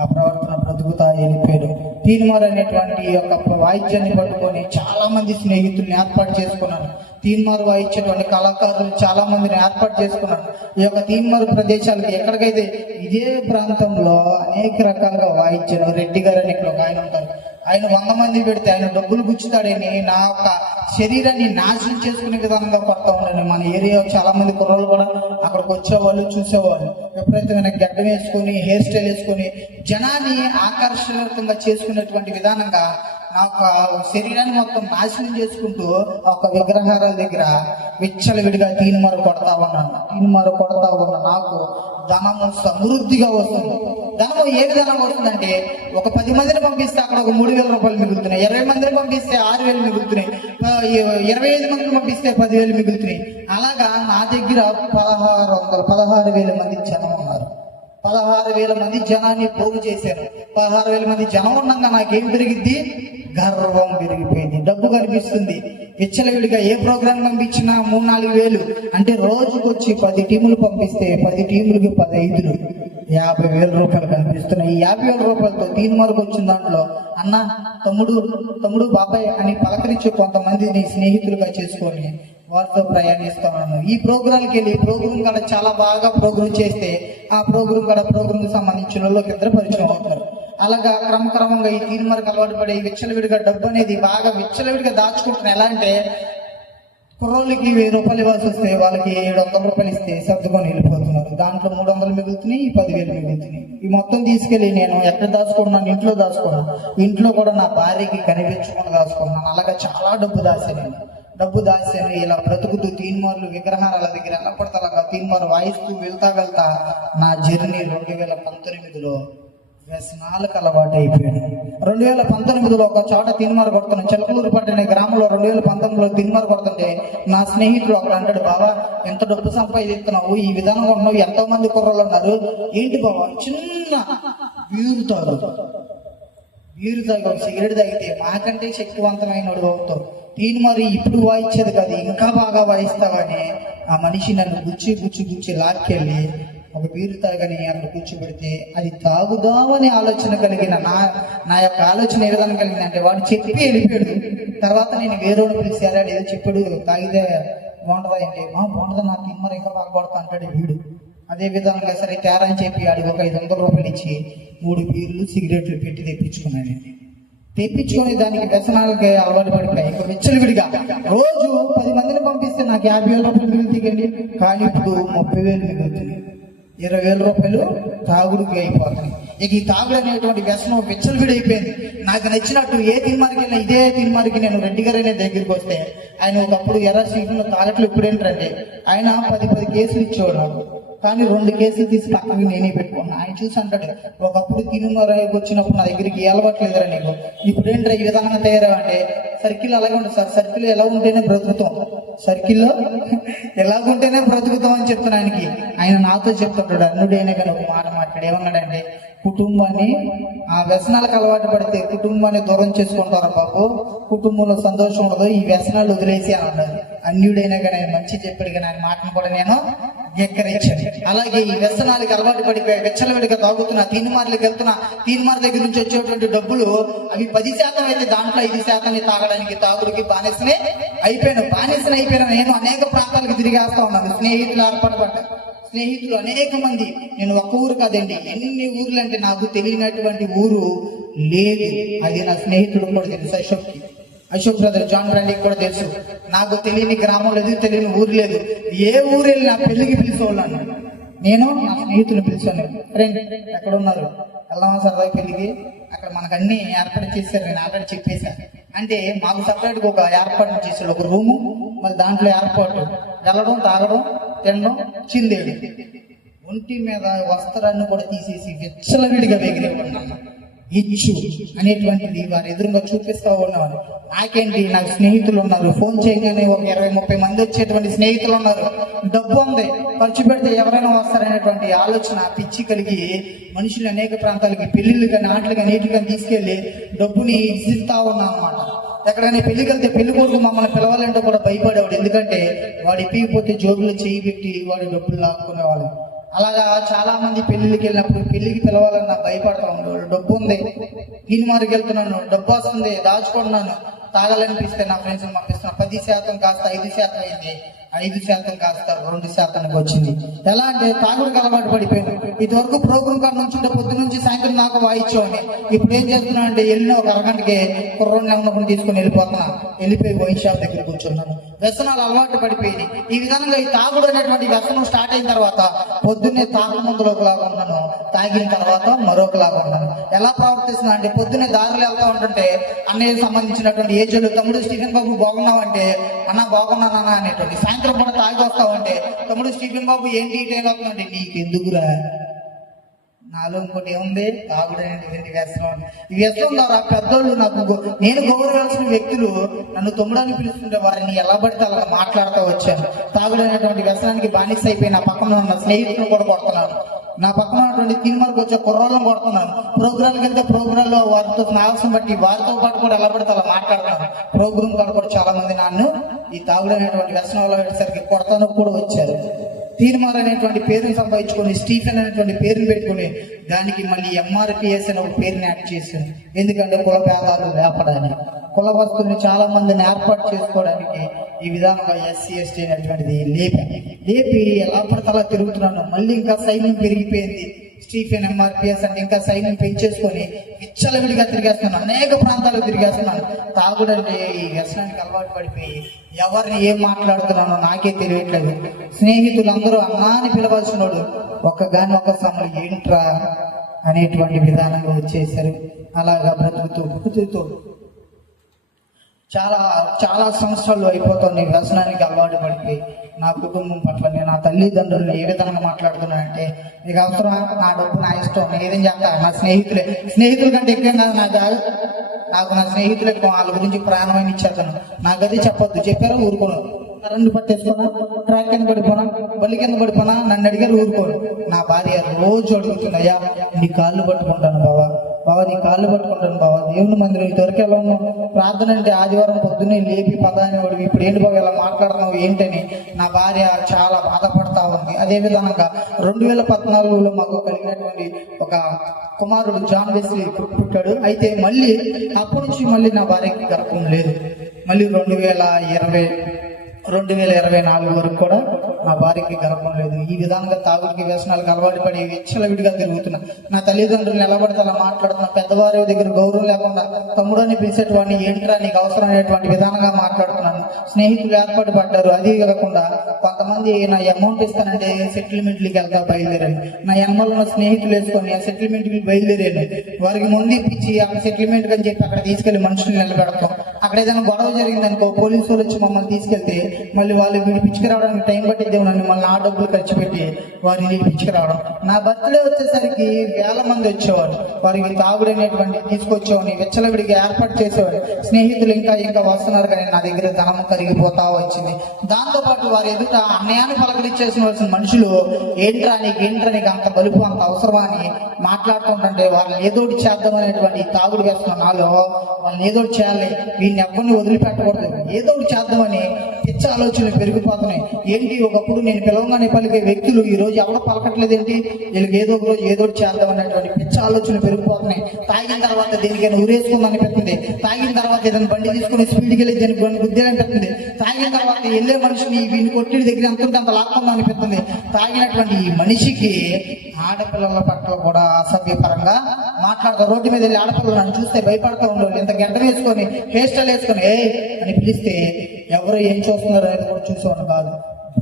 ఆ ప్రవర్తన బ్రతుకుతా వెళ్ళిపోయాడు. తీన్మార్ అనేటువంటి యొక్క వాయిద్యాన్ని పట్టుకొని చాలా మంది స్నేహితుల్ని ఏర్పాటు చేసుకున్నాను. తీన్మార్ వాయించేటువంటి కళాకారులు చాలా మందిని ఏర్పాటు చేసుకున్నాను. ఈ యొక్క తీన్మార్ ప్రదేశాలకి ఎక్కడికైతే ఇదే ప్రాంతంలో అనేక రకాలుగా వాయించాను. రెడ్డి గారు అని ఇక్కడ ఒక ఆయన ఉంటారు. ఆయన 100 మంది పెడితే ఆయన డబ్బులు గుచ్చుతాడని నా యొక్క శరీరాన్ని నాశనం చేసుకునే విధానంగా కొడతా ఉన్నాను. మన ఏరియా చాలా మంది కుర్రలు కూడా అక్కడికి వచ్చేవాళ్ళు, చూసేవాళ్ళు. విపరీతమైన గడ్డం వేసుకొని, హెయిర్ స్టైల్ వేసుకొని జనాన్ని ఆకర్షణీయంగా చేసుకునేటువంటి విధానంగా నా యొక్క శరీరాన్ని మొత్తం నాశనం చేసుకుంటూ ఒక విగ్రహాల దగ్గర విచ్చలవిడిగా తీన్మారు కొడతా ఉన్న నాకు ధనము సమృద్ధిగా వస్తుంది. ధనము ఏ విధంగా వస్తుందంటే, ఒక 10 మందిని పంపిస్తే అక్కడ ఒక 3,000 రూపాయలు మిగులుతున్నాయి. 20 మందిని పంపిస్తే 6,000 మిగులుతున్నాయి. 25 మందిని పంపిస్తే 10,000 మిగులుతున్నాయి. అలాగా నా దగ్గర 16,000 మంది జనం ఉన్నారు. 16,000 మంది జనాన్ని పోగు చేశాను. 16,000 మంది జనం ఉండగా నాకేం పెరిగిద్ది? గర్వం పెరిగిపోయింది. డబ్బు కనిపిస్తుంది. విచ్చలవిడిగా ఏ ప్రోగ్రామ్ పంపించినా 3-4 వేలు అంటే రోజుకొచ్చి 10 టీములు పంపిస్తే 10 టీములకి 15 50,000 రూపాయలు కనిపిస్తున్నాయి. ఈ 50,000 రూపాయలతో తీన్మార్కు వచ్చిన దాంట్లో అన్న, తమ్ముడు బాబాయ్ అని పలకరించి కొంతమందిని స్నేహితులుగా చేసుకొని వారితో ప్రయాణిస్తా ఉన్నాను. ఈ ప్రోగ్రాంకి వెళ్ళి ప్రోగ్రాం కూడా చాలా బాగా ప్రోగ్రాం చేస్తే ఆ ప్రోగ్రాం సంబంధించిన వాళ్ళకి ఇద్దరు పరిచయం అవుతారు. అలాగా క్రమక్రమంగా ఈ తీన్మార్కు అలవాటు పడి విచ్చలవిడిగా డబ్బు అనేది బాగా విచ్చలవిడిగా దాచుకుంటున్నాను. ఎలా అంటే కుర్రోళ్ళకి 1,000 రూపాయలు ఇవ్వాల్సి వస్తే వాళ్ళకి 700 రూపాయలు ఇస్తే సర్దుకొని వెళ్ళిపోతున్నారు. దాంట్లో 300 మిగులుతున్నాయి, 10,000 మిగులుతున్నాయి. ఈ మొత్తం తీసుకెళ్ళి నేను ఎక్కడ దాచుకున్నాను? ఇంట్లో దాచుకున్నాను. ఇంట్లో కూడా నా భార్యకి కనిపించకుండా దాచుకున్నాను. అలాగా చాలా డబ్బు దాచాను. ఇలా బ్రతుకుతూ తీన్మార్లు విగ్రహాల దగ్గర ఎలా పడతా తీన్మారు వాయిస్తూ వెళ్తా నా జర్నీ 2019లో వ్యసనాలకు అలవాటు అయిపోయాడు. 2019లో ఒక చోట తీన్మార్ కొడుతున్నాను. చిలకలూరుపేట అనే గ్రామంలో 2019లో తీన్మార్ కొడుతుంటే నా స్నేహితుడు ఒకడు అంటాడు, బాబా ఎంత డబ్బు సంపాదిస్తున్నావు, ఈ విధానంగా ఉన్నావు, ఎంతో మంది కుర్రలు ఉన్నారు, ఏంటి బాబా చిన్న బీరు తాగి ఒక సిగరెట్ తాగితే మాకంటే శక్తివంతమైన అవుతావు, తీన్మార్ ఇప్పుడు వాయించేది కాదు ఇంకా బాగా వాయిస్తావని ఆ మనిషి నన్ను గుచ్చి లాక్కెళ్ళి ఒక బీరు తాగని అక్కడ కూర్చోబెడితే అది తాగుదామని ఆలోచన కలిగిన నా యొక్క ఆలోచన ఏ విధానం కలిగింది అంటే వాడు చెప్పి వెళ్ళిపోయాడు. తర్వాత నేను వేరేవాడు పిలిచి వెళ్ళాడు, ఏదో చెప్పాడు తాగితే బాగుంటుందా ఏంటి, బాగుంటుందా, నాకు తీన్మార్ ఇంకా బాగా పడతా అంటాడు వీడు. అదే విధంగా సరే తేరా అని చెప్పి ఆడికి ఒక 500 రూపాయలు ఇచ్చి 3 బీర్లు సిగరెట్లు పెట్టి తెప్పించుకొని దానికి వ్యసనాలకి అలవాటు పడిపోయాయి. ఇంకా విచ్చలవిడిగా రోజు 10 మందిని పంపిస్తే నాకు 50,000 రూపాయలు మిగులుతాయండి. కానీ ఇప్పుడు 30,000 మిగులుతుంది. 20,000 రూపాయలు తాగుడికి అయిపోతాయి. ఇక ఈ తాగుడు అనేటువంటి వ్యసనం విచ్చలవిడి అయిపోయింది. నాకు నచ్చినట్టు ఏ తీన్మార్కి వెళ్ళినా ఇదే తీన్మార్కి నేను రెడ్డి గారు అనే దగ్గరికి వస్తే ఆయన ఒకప్పుడు ఎర్ర సీట్లో తాగట్లు ఇప్పుడేంటంటే ఆయన 10 కేసులు ఇచ్చేవాడు నాకు. కానీ 2 కేసులు తీసి పక్కకి నేనే పెట్టుకున్నాను. ఆయన చూసి అంటాడు, ఒకప్పుడు తీన్మార్ వచ్చినప్పుడు నా దగ్గరికి అలవాట్లేదురా నీకు, ఇప్పుడు ఏంట్రా ఈ విధంగా తయారా అంటే, సర్కిల్ అలాగే ఉంటుంది సార్, సర్కిల్ ఎలా ఉంటేనే బ్రతుకుతాం, సర్కిల్లో ఎలాగుంటేనే బ్రతుకుతాం అని చెప్తాను ఆయనకి. ఆయన నాతో చెప్తుంటాడు, అన్నుడైనా కానీ ఒక మాట మాట్లాడు, ఏమన్నాడంటే, కుటుంబాన్ని ఆ వ్యసనాలకు అలవాటు పడితే కుటుంబాన్ని దూరం చేసుకుంటారు బాబు, కుటుంబంలో సంతోషం ఉండదు, ఈ వ్యసనాలు వదిలేసి అని అన్నాడు. అన్యుడైనా కానీ ఆయన మంచి చెప్పాడు, కానీ ఆయన మాటను కూడా నేను ఎక్కరించాను. అలాగే ఈ వ్యసనాలకి అలవాటు పడిపోయి వెచ్చలవిడిగా తాగుతున్నా, తీన్మార్లకు వెళ్తున్నా, తీన్మార్ దగ్గర నుంచి వచ్చేటువంటి డబ్బులు అవి 10% అయితే దాంట్లో 5% తాగడానికి తాగుడికి బానిసనే అయిపోయినా నేను అనేక ప్రాంతాలకు తిరిగేస్తా ఉన్నాను. స్నేహితులు ఏర్పడబడ్డా, స్నేహితులు అనేక మంది. నేను ఒక ఊరు కాదండి, ఎన్ని ఊర్లు అంటే నాకు తెలియనటువంటి ఊరు లేదు. అది నా స్నేహితుడు కూడా తెలుసు, అశోక్ బ్రదర్ జాన్ బ్రాండీకి కూడా తెలుసు. నాకు తెలియని గ్రామం లేదు, తెలియని ఊరు లేదు. ఏ ఊరు వెళ్ళి నా పెళ్లికి పిలిచేవాళ్ళను నేను, నా స్నేహితులు పిలిచాను, ఫ్రెండ్ ఎక్కడ ఉన్నారు, వెళ్దామా సరదాగా పెళ్లికి, అక్కడ మనకు అన్ని ఏర్పాటు చేశారు, నేను ఆల్రెడీ చెప్పేశాను. అంటే మాకు సపరేట్గా ఒక ఏర్పాటు చేశాడు, ఒక రూము, మళ్ళీ దాంట్లో ఏర్పాటు, వెళ్ళడం, తాగడం, తినడం, చిందేడు, ఒంటి మీద వస్త్రాన్ని కూడా తీసేసి విచ్చలవిడిగా వెగిరేవాడు. ఇచ్చు అనేటువంటిది వారి ఎదురుగా చూపిస్తా ఉన్నవారు. నాకేంటి, నాకు స్నేహితులు ఉన్నారు, ఫోన్ చేయగానే ఒక 20-30 మంది వచ్చేటువంటి స్నేహితులు ఉన్నారు, డబ్బు ఉంది, ఖర్చు పెడితే ఎవరైనా వస్తారనేటువంటి ఆలోచన పిచ్చి కలిగి మనుషులు అనేక ప్రాంతాలకి పెళ్లిళ్ళు కానీ ఆటలు కానీ నీటికి కానీ తీసుకెళ్లి డబ్బుని ఇస్తా ఉన్నా అన్నమాట. ఎక్కడైనా పెళ్లికి వెళ్తే పెళ్లి కొడుకు మమ్మల్ని పిలవాలంటే కూడా భయపడేవాడు, ఎందుకంటే వాడు ఇప్పిపోతే జోబులు చేయి పెట్టి వాడు డబ్బులు లాక్కునేవాడు. అలాగా చాలా మంది పెళ్లికి వెళ్ళినప్పుడు పెళ్లికి పిలవాలన్నా భయపడతా ఉండేవాడు. డబ్బు ఉంది, తీన్మార్కి వెళ్తున్నాను, డబ్బు వస్తుంది, దాచుకుంటున్నాను, తాగాలనిపిస్తే నా ఫ్రెండ్స్ పంపిస్తున్నా, 10% కాస్త 5% అయింది, 5% కాస్త 2% వచ్చింది. ఎలా అంటే తాగుడికి అలవాటు పడిపోయాను. ఇదివరకు ప్రోగ్రాం కాడ నుంచి పొద్దు నుంచి సాయంత్రం నాకు వాయించేవాడిని. ఇప్పుడు ఏం చేస్తున్నా అంటే వెళ్ళిన ఒక అరగంటకి కుర్రోడిని ఎవరిని తీసుకుని వెళ్ళిపోయి వైన్ షాప్ దగ్గర కూర్చున్నాను. వ్యసనాలు అలవాటు పడిపోయింది. ఈ విధంగా ఈ తాగుడు అనేటువంటి వ్యసనం స్టార్ట్ అయిన తర్వాత పొద్దున్నే తాగ ముందులో ఒకలాగా ఉన్నాను, తాగిన తర్వాత మరొకలాగా ఉన్నాను. ఎలా ప్రవర్తిస్తున్నా అంటే పొద్దున్నే దారిలో వెళ్తా ఉంటుంటే అన్నయ్యకి సంబంధించినటువంటి ఏజీలు, తమ్ముడు స్టీఫెన్ బాబు బాగున్నావంటే అన్న బాగున్నానా అనేటువంటి, సాయంత్రం పూట తాగి వస్తావంటే తమ్ముడు స్టీఫెన్ బాబు ఏంటి టైం అవుతుందంటే నీకెందుకురా, నాలో ఇంకోటి ఏముంది, తాగుడు అనేది వ్యసనం. ఈ వ్యసనం ద్వారా పెద్దోళ్ళు నేను గౌరవాల్సిన వ్యక్తులు నన్ను తమ్ముడని పిలుస్తుంటే వారిని ఎలా పడితే అలా మాట్లాడుతూ వచ్చాను. తాగుడు అనేటువంటి వ్యసనానికి బానిస అయిపోయి నా పక్కన ఉన్న స్నేహితులను కూడా కొడుతున్నాను, నా పక్కన ఉన్నటువంటి తీన్మార్కి వచ్చే కుర్రాళ్ళను కొడుతున్నాను. ప్రోగ్రాంకి వెళ్తే ప్రోగ్రాంలో వారితో అవసరం బట్టి వారితో పాటు కూడా ఎలా పడితే అలా మాట్లాడుతున్నాను. ప్రోగ్రాం కాడ కూడా చాలా మంది నన్ను ఈ తాగుడు అనేటువంటి వ్యసనంలో వెళ్ళేసరికి కొడతాను కూడా వచ్చారు. తీర్మార్ అనేటువంటి పేరును సంపాదించుకొని స్టీఫెన్ అనేటువంటి పేరుని పెట్టుకుని దానికి మళ్ళీ ఎంఆర్పిఎస్ అనే ఒక పేరుని యాడ్ చేశాను. ఎందుకంటే కుల భేదాలు లేపడానికి, కుల వస్తువుని చాలా మందిని ఏర్పాటు చేసుకోవడానికి ఈ విధానంగా ఎస్సీ ఎస్టీ అనేటువంటిది లేపి ఎలా పడితే అలా తిరుగుతున్నాను. మళ్ళీ ఇంకా సైన్యం పెరిగిపోయింది. స్టీఫెన్ ఎంఆర్పిఎస్ అంటే ఇంకా సైన్యం పెంచేసుకొని విచ్చలవిడిగా తిరిగేస్తున్నాను, అనేక ప్రాంతాలు తిరిగేస్తున్నాను. తాగుడంటే ఈ వ్యసనానికి అలవాటు పడిపోయి ఎవరిని ఏం మాట్లాడుతున్నానో నాకే తెలియట్లేదు. స్నేహితులందరూ అన్నా అని పిలవాల్సినోడు ఒక్క సమయం ఏంట్రా అనేటువంటి విధానంగా వచ్చేసారు. అలాగా బ్రతుకుతూ చాలా సంవత్సరాలు అయిపోతుంది వ్యసనానికి అలవాటు పడిపోయి. నా కుటుంబం పట్ల నేను నా తల్లిదండ్రులు ఏ విధంగా మాట్లాడుతున్నానంటే, నీకు అవసరం, నా డబ్బు నా ఇష్టం, నేను ఏదేం చెప్తా, నా స్నేహితుల కంటే ఎక్కువ నాకు నా స్నేహితులు ఎక్కువ, వాళ్ళ గురించి ప్రాణమైన ఇచ్చేస్తాను. నాకు అది చెప్పొద్దు, చెప్పారో ఊరుకోను. కరెంటు పట్టేసుకున్నా, ట్రాక్ కింద పడిపోనా, బల్లి కింద పడిపోనా, నన్ను అడిగారు ఊరుకోను. నా భార్య రోజు అడుగుతున్నాయా, నీ కాళ్ళు పట్టుకుంటాను బావా, నీ కాళ్ళు పట్టుకుంటాను బావా, దేవుని మందిరం ఇంతవరకు ఎలా ఉన్నావు, ప్రార్థన అంటే ఆదివారం పొద్దున్నే లేపి పదాన్ని వాడు, ఇప్పుడు ఏంటి బాబు ఇలా మాట్లాడుతున్నావు ఏంటని నా భార్య చాలా బాధపడతా ఉంది. అదేవిధంగా 2014లో మాకు కలిగినటువంటి ఒక కుమారుడు జాన్ వెస్లీ పుట్టాడు. అయితే మళ్ళీ అప్పటి నుంచి మళ్ళీ నా భార్యకి గర్భం లేదు. మళ్ళీ 2024 వరకు కూడా నా భార్యకి గర్భం లేదు. ఈ విధంగా తాగుడికి వ్యసనాలకు అలవాటు పడి విచ్చలవిడిగా తిరుగుతున్నా. నా తల్లిదండ్రులు ఎలా పడితే అలా మాట్లాడుతున్నా. పెద్దవారి దగ్గర గౌరవం లేకుండా తమ్ముడు అని పిలిచేటువంటి ఏంట్రా నీకు అవసరం అనేటువంటి విధానంగా మాట్లాడుతున్నాను. స్నేహితులు ఏర్పాటు పడ్డారు. అది కాకుండా కొంతమంది నా అమౌంట్ ఇస్తానంటే సెటిల్మెంట్లకి వెళ్తా బయలుదేరాను. నా ఎమ్మలో ఉన్న స్నేహితులు వేసుకొని ఆ సెటిల్మెంట్కి బయలుదేరాను. వారికి ముందు ఇప్పించి అక్కడ సెటిల్మెంట్ అని చెప్పి అక్కడ తీసుకెళ్లి మనుషులు నిలబెడతాం. అక్కడ ఏదైనా గొడవ జరిగిందనుకో పోలీసు వాళ్ళు వచ్చి మమ్మల్ని తీసుకెళ్తే మళ్ళీ వాళ్ళు పిలుచుకురావడానికి టైం పట్టిద్దాం. మళ్ళీ ఆ డబ్బులు ఖర్చు పెట్టి వారిని పిలుచుకురావడం. నా బర్త్డే వచ్చేసరికి 1000 మంది వచ్చేవారు. వారికి తాగుడు అనేటువంటి తీసుకొచ్చేవాడిని, విచ్చలవిడిగా ఏర్పాటు చేసేవారు. స్నేహితులు ఇంకా వస్తున్నారు, కానీ నా దగ్గర ధనం కరిగిపోతా వచ్చింది. దాంతోపాటు వారి ఎదుట అన్యాయాన్ని పలకరించేసిన మనుషులు ఏంట్రా నీకు అంత బలుపు, అంత అవసరమా అని మాట్లాడుతుంటే వాళ్ళని ఏదోటి చేద్దాం అనేటువంటి తాగుడు వేస్తున్న నాలో వాళ్ళని ఏదోటి చేయాలి, వీళ్ళని ఎవరిని వదిలిపెట్టకూడదు, ఏదోటి చేద్దామని పిచ్చ ఆలోచనలు పెరిగిపోతున్నాయి. ఏంటి, ఒకప్పుడు నేను పిలవంగానే పలికే వ్యక్తులు ఈ రోజు ఎవరో పలకట్లేదు ఏంటి, వీళ్ళకి ఏదో ఒక రోజు ఏదో చేద్దాం అనేటువంటి పిచ్చ ఆలోచనలు పెరిగిపోతున్నాయి. తాగిన తర్వాత దేనికైనా ఊరేసుకుందని అనిపిస్తుంది. తాగిన తర్వాత ఏదైనా బండి తీసుకుని స్పీడ్కి వెళ్ళి దేనికి బుద్ధి అనిపిస్తుంది. తాగిన తర్వాత వెళ్ళే మనిషిని వీడిని కొట్టిడి దగ్గర ఎంత అంత లాక్కుందా అనిపిస్తుంది. తాగినటువంటి ఈ మనిషికి ఆడపిల్లల పట్ల కూడా అసభ్యపరంగా మాట్లాడతారు. రోడ్డు మీద వెళ్ళి ఆడపిల్లలు నన్ను చూస్తే భయపడతా ఉండేవాళ్ళు. ఇంత గంట వేసుకొని హెయిర్ స్టైల్ వేసుకొని అని పిలిస్తే ఎవరు ఏం చూస్తున్నారు అనేది కూడా చూసేవాడు కాదు.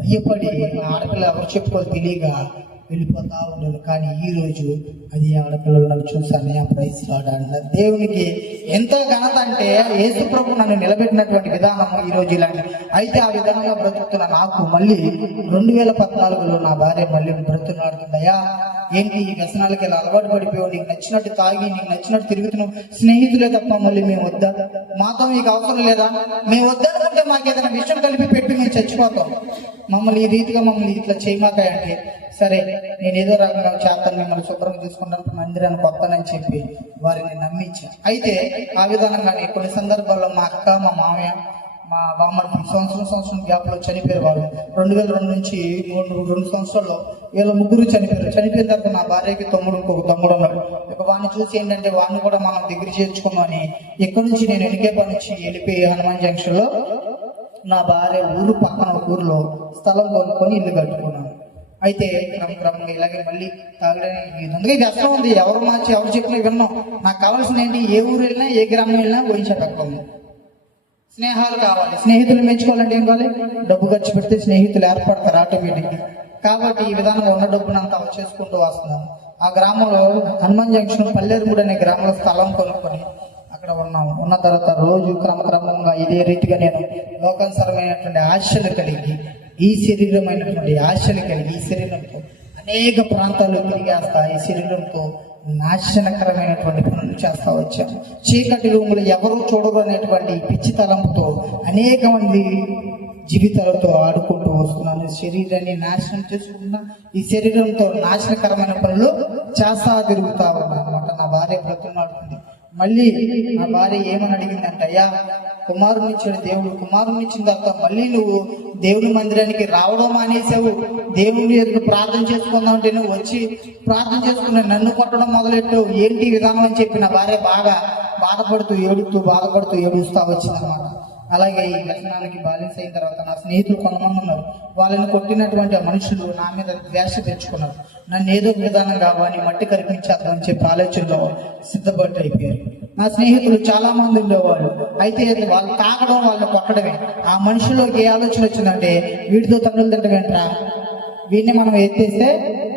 భయపడి ఆడపిల్ల ఎవరు చెప్పుకోవాలి తెలియక వెళ్ళిపోతా ఉండేది. కానీ ఈ రోజు అది ఆడపిల్లలు నన్ను చూసాను, ఆ ప్రైజ్ రాడాడు. దేవునికి ఎంత ఘనత అంటే యేసు ప్రభు నన్ను నిలబెట్టినటువంటి విధానం ఈ రోజు ఇలాంటి. అయితే ఆ విధంగా బ్రతుకుతున్న నాకు మళ్ళీ 2014లో నా భార్య మళ్ళీ బ్రతుకున్నాడుతుందయ్యా, ఏంటి ఈ వ్యసనాలకి ఇలా అలవాటు పడిపోయావు, నీకు నచ్చినట్టు తాగి నీకు నచ్చినట్టు తిరుగుతున్నావు, స్నేహితులే తప్ప మళ్ళీ మేము వద్దా, మాతో మీకు అవసరం లేదా, మేము వద్దనుకుంటే మాకు ఏదైనా విషయం కలిపి పెట్టి మేము చచ్చిపోతాం, మమ్మల్ని ఈ రీతిగా మమ్మల్ని ఇట్లా చేయమాకాయ అంటే, సరే నేను ఏదో రకంగా చేస్తాను, మిమ్మల్ని శుభ్రంగా తీసుకుంటాను, మందిరానికి వస్తానని చెప్పి వారిని నమ్మించాను. అయితే ఆ విధానంగానే కొన్ని సందర్భాల్లో మా అక్క, మా మామయ్య, మా బామ్మకి సంవత్సరం గ్యాప్లో చనిపోయారు. వాళ్ళు 2002 నుంచి 2 సంవత్సరాల్లో వీళ్ళు 3 చనిపోయారు. చనిపోయిన తర్వాత నా భార్యకి ఇంకొక తమ్ముడు ఉన్నాడు. ఇక వాడిని చూసి ఏంటంటే వాడిని కూడా మనం దగ్గర చేర్చుకున్నామని ఇక్కడి నుంచి నేను ఎనికేపా నుంచి వెళ్ళిపోయి హనుమాన్ జంక్షన్లో నా భార్య ఊరు పక్కన ఊరిలో స్థలం కొనుక్కొని ఇల్లు కట్టుకున్నాను. అయితే క్రమంగా ఇలాగే మళ్ళీ తాగడానికి అందుకే వ్యసనం ఉంది. ఎవరు మార్చి ఎవరు చెప్పినా విన్నాం. నాకు కావాల్సింది ఏంటి, ఏ ఊరు వెళ్ళినా ఏ గ్రామం వెళ్ళినా వహించకపోయింది. స్నేహాలు కావాలి. స్నేహితులు మెచ్చుకోవాలంటే ఏం కావాలి, డబ్బు ఖర్చు పెడితే స్నేహితులు ఏర్పడతారు ఆటోమేటిక్గా. కాబట్టి ఈ విధానంగా ఉన్న డబ్బును అంతా చేసుకుంటూ వస్తున్నాను. ఆ గ్రామంలో హనుమాన్ జంక్షన్ పల్లెరుమూడు అనే గ్రామంలో స్థలం కొనుక్కొని అక్కడ ఉన్నాము. ఉన్న తర్వాత రోజు క్రమంగా ఇదే రీతిగా నేను లోకానుసరమైనటువంటి ఆశలు కలిగి ఈ శరీరమైనటువంటి ఆశలు కలిగి ఈ శరీరంతో అనేక ప్రాంతాలు తిరిగేస్తా ఈ శరీరంతో నాశనకరమైనటువంటి పనులు చేస్తా వచ్చాను. చీకటి రూములు ఎవరూ చూడరు అనేటువంటి పిచ్చి తలంపుతో అనేక మంది జీవితాలతో ఆడుకుంటూ వస్తున్నాను. శరీరాన్ని నాశనం చేసుకున్నా ఈ శరీరంతో నాశనకరమైన పనులు చేస్తా తిరుగుతా ఉన్నా అనమాట. నా భార్య బ్రతుకున్నాడుతుంది. మళ్ళీ నా భార్య ఏమని అడిగిందంటే, అయ్యా కుమారుని ఇచ్చాడు దేవుడు, కుమారుని ఇచ్చిన తర్వాత మళ్ళీ నువ్వు దేవుని మందిరానికి రావడం మానేసావు, దేవుని ఎదురు ప్రార్థన చేసుకుందాం అంటే నువ్వు వచ్చి ప్రార్థన చేసుకుని నన్ను కొట్టడం మొదలెట్టావు, ఏంటి విధానం అని చెప్పి నా భార్య బాగా బాధపడుతూ ఏడుస్తూ వచ్చిందనమాట. అలాగే ఈ వ్యసనానికి బాలిన్స్ అయిన తర్వాత నా స్నేహితులు కొంతమంది ఉన్నారు, వాళ్ళని కొట్టినటువంటి ఆ మనుషులు నా మీద ద్వేష తెచ్చుకున్నారు, నన్ను ఏదో విధానంగా వాడిని మట్టి కనిపించేద్దాం అని చెప్పి ఆలోచనలో సిద్ధపడి అయిపోయారు. నా స్నేహితులు చాలా మంది ఉండేవాళ్ళు, అయితే వాళ్ళు తాగడం, వాళ్ళని కొట్టడమే. ఆ మనుషుల్లోకి ఏ ఆలోచన వచ్చిందంటే, వీటితో తండ్రులు తింటమేంట్రా, వీడిని మనం ఎత్తేస్తే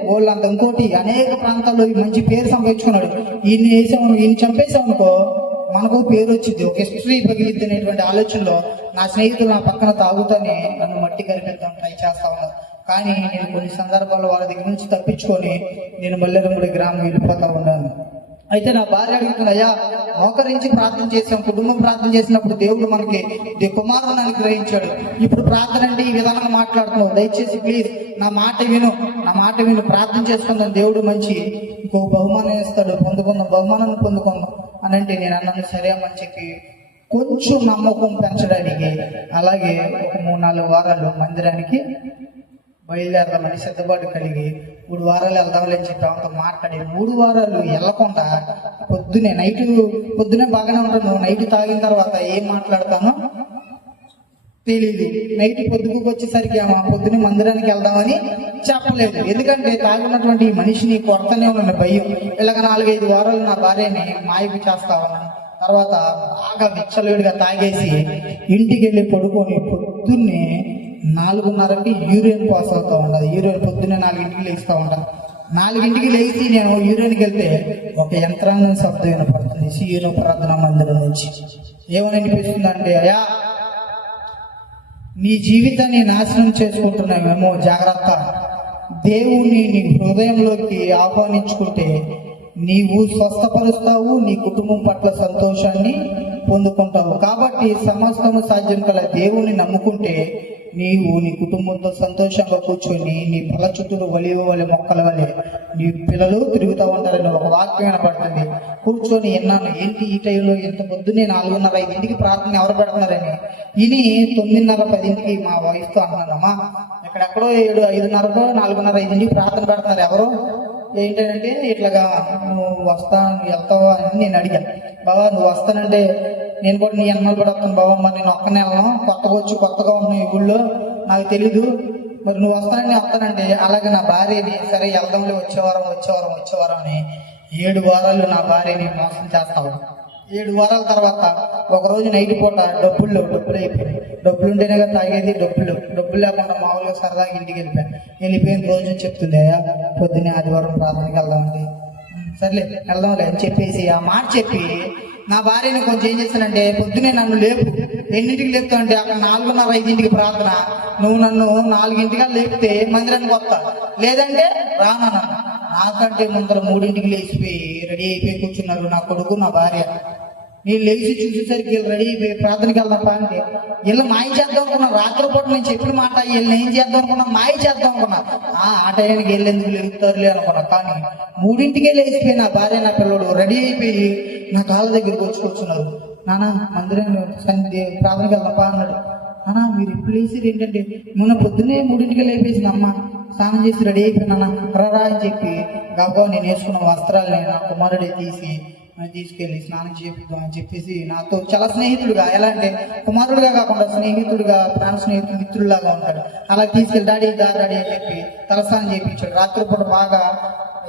వాళ్ళంత ఇంకోటి అనేక ప్రాంతాల్లో మంచి పేరు సంపాదించుకున్నాడు, ఈయన చంపేసామనుకో మనకు పేరు వచ్చింది, ఒక హిస్టరీ పగిలిద్ది అనేటువంటి ఆలోచనలో నా స్నేహితులు నా పక్కన తాగుతానే నన్ను మట్టి కరిపెడతాం ట్రై చేస్తా ఉన్నారు. కానీ నేను కొన్ని సందర్భాల్లో వాళ్ళ దగ్గర నుంచి తప్పించుకొని నేను మల్లెరంగుడి గ్రామం వెళ్ళిపోతా ఉన్నాను. అయితే నా భార్య అడుగుతుంది, అయ్యా మోకరించి ప్రార్థన చేసాం, కుటుంబం ప్రార్థన చేసినప్పుడు దేవుడు మనకి కుమారుని అనుగ్రహించాడు, ఇప్పుడు ప్రార్థన అంటే ఈ విధానంగా మాట్లాడుతున్నావు, దయచేసి ప్లీజ్ నా మాట విను, ప్రార్థన చేసుకుందాం, దేవుడు మంచి ఇంకో బహుమానం ఇస్తాడు, బహుమానాన్ని పొందుకుందాం అని అంటే నేను అన్నాను సరే అమ్మని చెప్పి కొంచెం నమ్మకం పెంచడానికి అలాగే ఒక 3-4 వారాలు మందిరానికి బయలుదేరదామని సిద్ధపాటు కలిగి 3 వారాలు వెళ్దామని చెప్పి ఆమెతో మాట్లాడి 3 వారాలు వెళ్ళకుండా పొద్దునే బాగానే ఉంటాను, నైట్ తాగిన తర్వాత ఏం మాట్లాడతానో తెలీదు. నైట్ పొద్దుకు వచ్చేసరికి ఆమె పొద్దునే మందిరానికి వెళ్దామని చెప్పలేదు, ఎందుకంటే తాగినటువంటి ఈ మనిషిని కొడతనే ఉన్న భయం. ఇలాగ 4-5 వారాలు నా భార్యని మాయకు చేస్తా ఉన్నాను. తర్వాత బాగా విచ్చలవిడిగా తాగేసి ఇంటికి వెళ్ళి పడుకొని పొద్దున్నే 4:30కి యూరిన్ పాస్ అవుతా ఉండదు. యూరిన్ పొద్దున్నే 4ంటికి లేస్తూ ఉంటాను. 4ంటికి లేచి నేను యూరిన్కి వెళ్తే ఒక యంత్రాంగం శబ్దం వినపడుతుంది సీఎను ప్రార్థనా మందిరం నుంచి. ఏమని అనిపిస్తుందంటే, అయ్యా నీ జీవితాన్ని నాశనం చేసుకుంటున్నామేమో, జాగ్రత్త, దేవుణ్ణి నీ హృదయంలోకి ఆహ్వానించుకుంటే నీవు స్వస్థపరుస్తావు, నీ కుటుంబం పట్ల సంతోషాన్ని పొందుకుంటావు. కాబట్టి సమస్తము సాధ్యం కల దేవుణ్ణి నమ్ముకుంటే నీవు నీ కుటుంబంతో సంతోషంగా కూర్చొని నీ పళ్ళ చుట్టూరు వలె మొక్కల వలె నీ పిల్లలు తిరుగుతూ ఉంటారని ఒక వాక్యం వినపడుతుంది. కూర్చొని విన్నాను, ఏంటి ఈ టైంలో ఇంత పొద్దున్నే 4:30-5ంటికి ప్రార్థన ఎవరు పెడుతున్నారని. ఇని 9:30-10ంటికి మా వైఫ్తో అంటున్నానమ్మా, ఎక్కడెక్కడో 7:05 4:30-5ంటికి ప్రార్థన పెడుతున్నారు ఎవరో, ఏంటంటే ఇట్లాగా నువ్వు వెళ్తావా అని నేను అడిగాను. బాబా నువ్వు వస్తానంటే నేను కూడా నీ అన్నలు కూడా వస్తాను బాబా, మరి నేను ఒక్కనే వెళ్ళను, కొత్తగా ఉన్నాను ఈ ఊళ్ళో, నాకు తెలీదు, మరి నువ్వు వస్తానని వస్తానంటే అలాగే నా భార్యని సరే వెళ్దాంలే వచ్చేవారం అని 7 వారాలు నా భార్యని మోసం చేస్తావు. 7 వారాల తర్వాత ఒకరోజు నైట్ పూట డబ్బులు అయిపోయాయి. డబ్బులు ఉంటేనే కదా తాగేది, డబ్బులు లేకుండా మామూలుగా సరదాగా ఇంటికి వెళ్ళిపోయిన రోజు చెప్తుంది, పొద్దున్నే ఆదివారం ప్రార్థనకి వెళ్దామండి, సర్లే వెళ్దాంలే అని చెప్పేసి ఆ మాట చెప్పి నా భార్యని కొంచెం ఏం చేస్తానంటే, పొద్దునే నన్ను లేపు, ఎన్నింటికి లేపుతా అంటే అక్కడ 4:30-5ంటికి ప్రార్థన, నువ్వు నన్ను 4ంటికి లేపితే మందిరానికి వస్తా, లేదంటే రానా. నాకంటే ముందర 3ంటికి లేచిపోయి రెడీ అయిపోయి కూర్చున్నారు నా కొడుకు నా భార్య. నేను లేచి చూసేసరికి రెడీ అయిపోయి ప్రార్థనకి వెళ్దాం అంటే వీళ్ళు మాయ చేద్దాం అనుకున్నా, రాత్రిపూట నేను చెప్పిన మాట వీళ్ళని ఏం చేద్దాం అనుకున్నా, మాయ చేద్దాం అనుకున్నా. ఆ టైంకి వెళ్ళేందుకు లేపుతారులే అనుకున్నా. కానీ 3ంటికే లేచిపోయి నా భార్య నా పిల్లడు రెడీ అయిపోయి నా కాళ్ళ దగ్గరికి వచ్చి కూర్చున్నారు. నాన్న మందిరం ప్రార్థనకి వెళ్దాం అన్నాడు. నాన్న మీరు ఇప్పుడు లేచిరు ఏంటంటే, మొన్న పొద్దున్నే 3ంటికి లేపేసిన అమ్మ స్నానం చేసి రెడీ అయిపోయినా రా అని చెప్పి గబగబా నేను వేసుకున్న వస్త్రాలని నా కుమారుడే తీసుకెళ్ళి స్నానం చేపిద్దాం అని చెప్పేసి నాతో చాలా స్నేహితుడుగా, ఎలా అంటే కుమారుడుగా కాకుండా స్నేహితుడుగా, ప్రాణ స్నేహితుడు మిత్రుడిలాగా ఉంటాడు, అలా తీసుకెళ్ళి డాడీ అని చెప్పి తలస్నానం చేయించాడు. రాత్రిపూట బాగా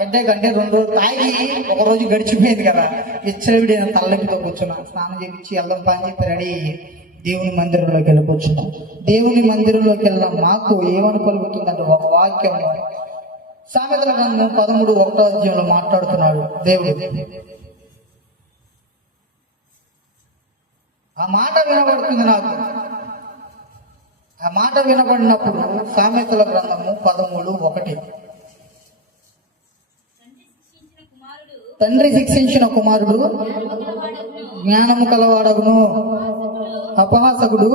గంటే 2 రోజులు తాగి ఒక రోజు గడిచిపోయింది కదా, విచ్చలవిడి తలనొప్పితో కూర్చున్నా. స్నానం చేయించి వెళ్దాం అని చెప్పి రెడీ దేవుని మందిరంలోకి వెళ్ళి కూర్చున్నాం. దేవుని మందిరంలోకి వెళ్ళాం. మాకు ఏమని కలుగుతుందంటే ఒక వాక్యం సామెతల గ్రంథం 13:1 మాట్లాడుతున్నాడు దేవుడు. ఆ మాట వినబడుతుంది నాకు. ఆ మాట వినబడినప్పుడు సామెతల గ్రంథము 13:1 తండ్రి శిక్షించిన కుమారుడు జ్ఞానము కలవాడగును, అపహాసకుడు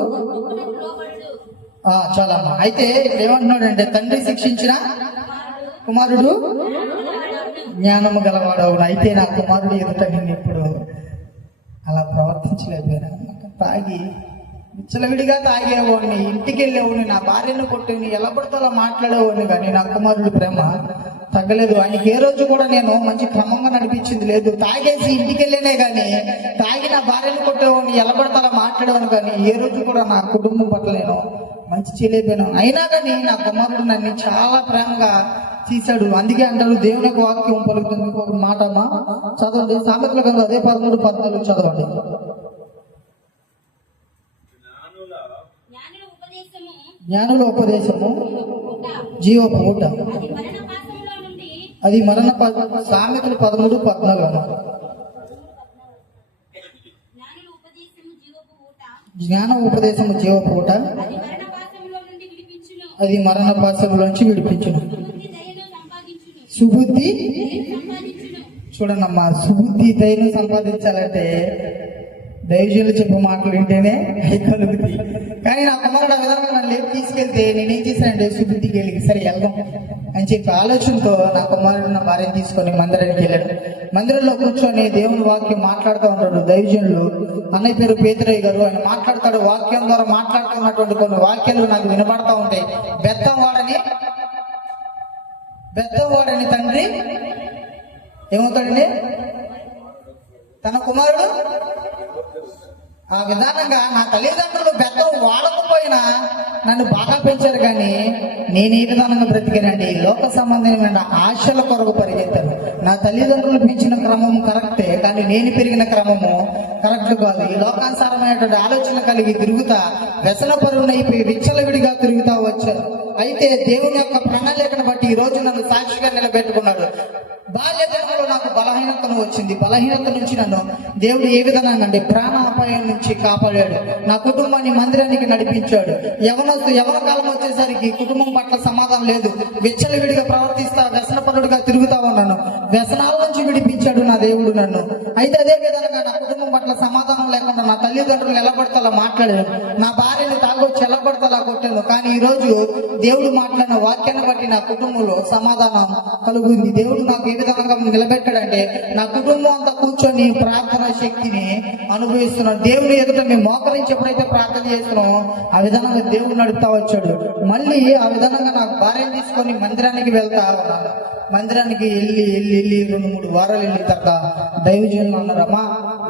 చాలా. అయితే ఇప్పుడు ఏమంటున్నాడు అంటే, తండ్రి శిక్షించిన కుమారుడు జ్ఞానము గలవాడవును. అయితే నా కుమారుడు ఎదుట నేను ఇప్పుడు అలా ప్రవర్తించలేకపోయాను అన్నమాట. తాగి విచ్చలవిడిగా తాగేవాడిని, ఇంటికి వెళ్ళేవాడిని, నా భార్యను కొట్టేవాడిని, ఎలా పడితే అలా మాట్లాడేవాడిని. కానీ నా కుమారుడి ప్రేమ తగ్గలేదు. ఆయనకి ఏ రోజు కూడా నేను మంచి క్రమంగా నడిపించింది లేదు. తాగేసి ఇంటికి వెళ్ళేనే కానీ తాగి నా భార్యను కొట్టేవాడిని, ఎలా పడితే అలా మాట్లాడేవాడిని. కానీ ఏ రోజు కూడా నా కుటుంబం పట్ల నేను మంచి చేయలేకపోయాను. అయినా కానీ నా కుమారుడు నన్ను చాలా ప్రేమగా తీశాడు. అందుకే అంటారు దేవుని యొక్క వాక్యం పలుకుతుంది. ఒక మాట అమ్మా చదవండి, సామెతల గ్రంథం అదే 13-14 చదవండి. జ్ఞానుల ఉపదేశము జీవపు ఊట, అది మరణ. సామెతలు 13-14. జ్ఞాన ఉపదేశము జీవపు ఊట, అది మరణ పాశములోంచి విడిపించును. సుబుద్ధి చూడనమ్మా, సుబుద్ధి దయను సంపాదించాలంటే దైవజనులు చెప్పే మాటలు వింటేనే కలుగుతాయి. కానీ నా కుమారుడు ఆ విధంగా నన్ను లేపు తీసుకెళ్తే నేనేం చేశానంటే సుబుద్ధికి వెళ్ళి సరే వెళ్దాం అని చెప్పి ఆలోచనతో నా కుమారుడు నా భార్యను తీసుకొని మందిరానికి వెళ్ళాడు. మందిరంలో కూర్చొని దేవుని వాక్యం మాట్లాడుతూ ఉంటాడు. దైవజనులు అన్నయ్య పేరు పేతురయ్య గారు, ఆయన మాట్లాడతాడు. వాక్యం ద్వారా మాట్లాడుతున్నటువంటి కొన్ని వాక్యాలు నాకు వినపడతా ఉంటాయి. బెత్తం వాడని తండ్రి ఏమవుతాడండి? తన కుమారుడు. ఆ విధానంగా నా తల్లిదండ్రులు బెత్తం వాడకపోయినా నన్ను బాగా పెంచారు. కానీ నేను ఈ విధానంగా బ్రతికానండి. లోక సంబంధమైన ఆశల కొరకు పరిగెత్తాను. నా తల్లిదండ్రులు పెంచిన క్రమము కరెక్టే, కానీ నేను పెరిగిన క్రమము కరెక్ట్ కాదు. ఈ లోకానుసారమైనటువంటి ఆలోచన కలిగి తిరుగుతా వ్యసన పరువునైపోయి విచ్చలవిడిగా తిరుగుతా వచ్చాను. అయితే దేవుని యొక్క ప్రణాళికను బట్టి ఈ రోజు నన్ను సాక్షిగా నిలబెట్టుకున్నాడు. బాల్య జన్మలో నాకు బలహీనతను వచ్చింది. బలహీనత నుంచి నన్ను దేవుడు ఏ విధంగా అంటే ప్రాణాపాయం నుంచి కాపాడాడు. నా కుటుంబాన్ని మందిరానికి నడిపించాడు. యవన కాలం వచ్చేసరికి కుటుంబం పట్ల సమాధానం లేదు. విచ్చలవిడిగా ప్రవర్తిస్తా వ్యసనపరుడుగా తిరుగుతా ఉన్నాను. వ్యసనాల నుంచి విడిపించాడు నా దేవుడు నన్ను. అయితే అదే విధంగా నా కుటుంబం పట్ల సమాధానం లేకుండా నా తల్లిదండ్రులు ఎలా పడితే అలా మాట్లాడాను. నా భార్యని తాగొచ్చి ఎలా పడితే అలా కొట్టాను. కానీ ఈ రోజు దేవుడు మాట్లాడిన వాక్యాన్ని బట్టి నా కుటుంబంలో సమాధానం కలుగుంది. దేవుడు నాకు ఏ విధంగా నిలబెట్టాడంటే నా కుటుంబం అంతా కూర్చొని ప్రార్థన శక్తిని అనుభవిస్తున్నాడు. దేవుని ఎదుట మేము మోకరించి ఎప్పుడైతే ప్రార్థన చేస్తున్నామో ఆ విధంగా దేవుడు నడుపుతా వచ్చాడు. మళ్ళీ ఆ విధంగా నాకు భార్యను తీసుకొని మందిరానికి వెళ్తా ఉన్నాను. మందిరానికి వెళ్ళి 2-3 వారాలు వెళ్ళిన తర్వాత దైవజనులు అన్నారు, అమ్మా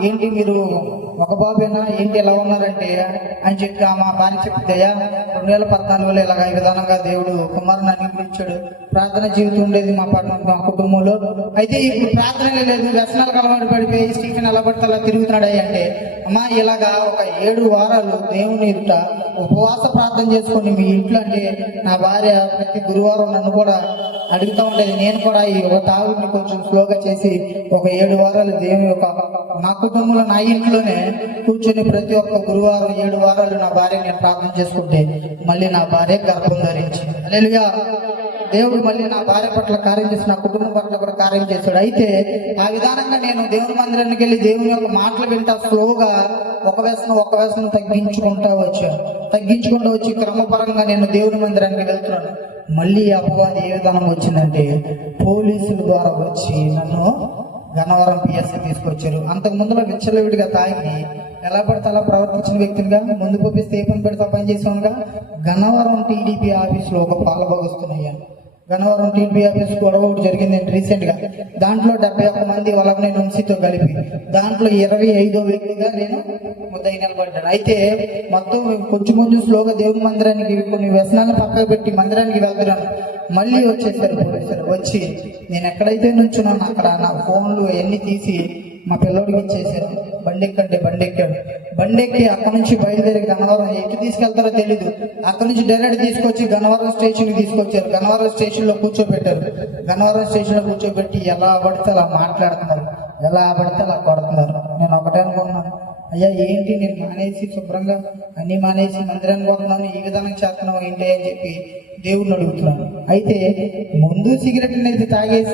ఏంటి మీరు ఒక బాబేనా ఏంటి ఎలా ఉన్నారంటే అని చెప్పి మా భార్య చెప్తాయా 2014లో ఇలాగ ఈ విధానంగా దేవుడు కుమారుని అనుగ్రహించాడు. ప్రార్థన జీవితం ఉండేది మా కుటుంబంలో. అయితే ఇప్పుడు ప్రార్థన లేదు, వ్యసనాలకు అలవాటు పడిపోయి స్టీఫెన్ ఎలా పడితే అలా తిరుగుతున్నాడు. అంటే అమ్మా ఇలాగా ఒక 7 వారాలు దేవుని ఎదుట ఉపవాస ప్రార్థన చేసుకొని మీ ఇంట్లో అంటే నా భార్య ప్రతి గురువారం నన్ను కూడా అడుగుతూ ఉండేది. నేను కూడా ఈ ఒక తాగుడిని కొంచెం స్లోగా చేసి ఒక 7 వారాలు దేవుని యొక్క నా కుటుంబంలో నా ఇంట్లోనే కూర్చొని ప్రతి ఒక్క గురువారం 7 వారాలు నా భార్య నేను ప్రార్థన చేసుకుంటే మళ్ళీ నా భార్య గర్భం ధరించి హల్లెలూయా. దేవుడు మళ్ళీ నా భార్య పట్ల కార్యం చేసి నా కుటుంబం పట్ల కూడా కార్యం చేశాడు. అయితే ఆ విధానంగా నేను దేవుని మందిరానికి వెళ్ళి దేవుని యొక్క మాటలు వింటా స్లోగా ఒక వ్యసనం తగ్గించుకుంటూ వచ్చి క్రమపరంగా నేను దేవుని మందిరానికి వెళ్తున్నాను. మళ్ళీ అపవాది ఏ విధానం వచ్చిందంటే పోలీసుల ద్వారా వచ్చి నన్ను గన్నవరం పిఎస్కి తీసుకొచ్చారు. అంతకు ముందులో విచ్చలవిడిగా తాగి ఎలా పడితే అలా ప్రవర్తించిన వ్యక్తులుగా ముందు పంపిస్తే ఏ పని పెడితే పని చేసానుగా గన్నవరం టీడీపీ ఆఫీస్లో ఒక పాలభోగస్తున్నాను. గన్నవరం టీడీపీ ఆఫీస్ గొడవ ఒకటి జరిగింది రీసెంట్ గా. దాంట్లో 71 మంది వాళ్ళని వంశీతో కలిపి దాంట్లో 25వ వ్యక్తిగా నేను ముద్దై నిలబడ్డాను. అయితే మొత్తం కొంచెం స్లోగా దేవుని మందిరానికి కొన్ని వ్యసనాలను పక్కకు పెట్టి మందిరానికి వెళ్తున్నాను. మళ్ళీ వచ్చేసారు పోలీసులు. వచ్చి నేను ఎక్కడైతే నుంచున్నాను అక్కడ నా ఫోన్లు అవన్నీ తీసి మా పిల్లోడికి ఇచ్చేసారు. బండెక్కి అక్కడ నుంచి బయలుదేరి గన్నవరం ఎటు తీసుకెళ్తారో తెలీదు. అక్కడ నుంచి డైరెక్ట్ తీసుకొచ్చి గన్నవరం స్టేషన్ కి తీసుకొచ్చారు. గన్నవరం స్టేషన్ లో కూర్చోబెట్టారు. గన్నవరం స్టేషన్ లో కూర్చోబెట్టి ఎలా పడితే అలా మాట్లాడుతున్నారు, ఎలా పడితే అలా కొడుతున్నారు. నేను ఒకటే అనుకున్నాను, అయ్యా ఏంటి నేను మానేసి శుభ్రంగా అన్ని మానేసి మందిరానికి పోతున్నాను, ఈ విధానం చేస్తున్నావు ఏంటి అని చెప్పి దేవుడిని అడుగుతున్నాను. అయితే ముందు సిగరెట్ అనేది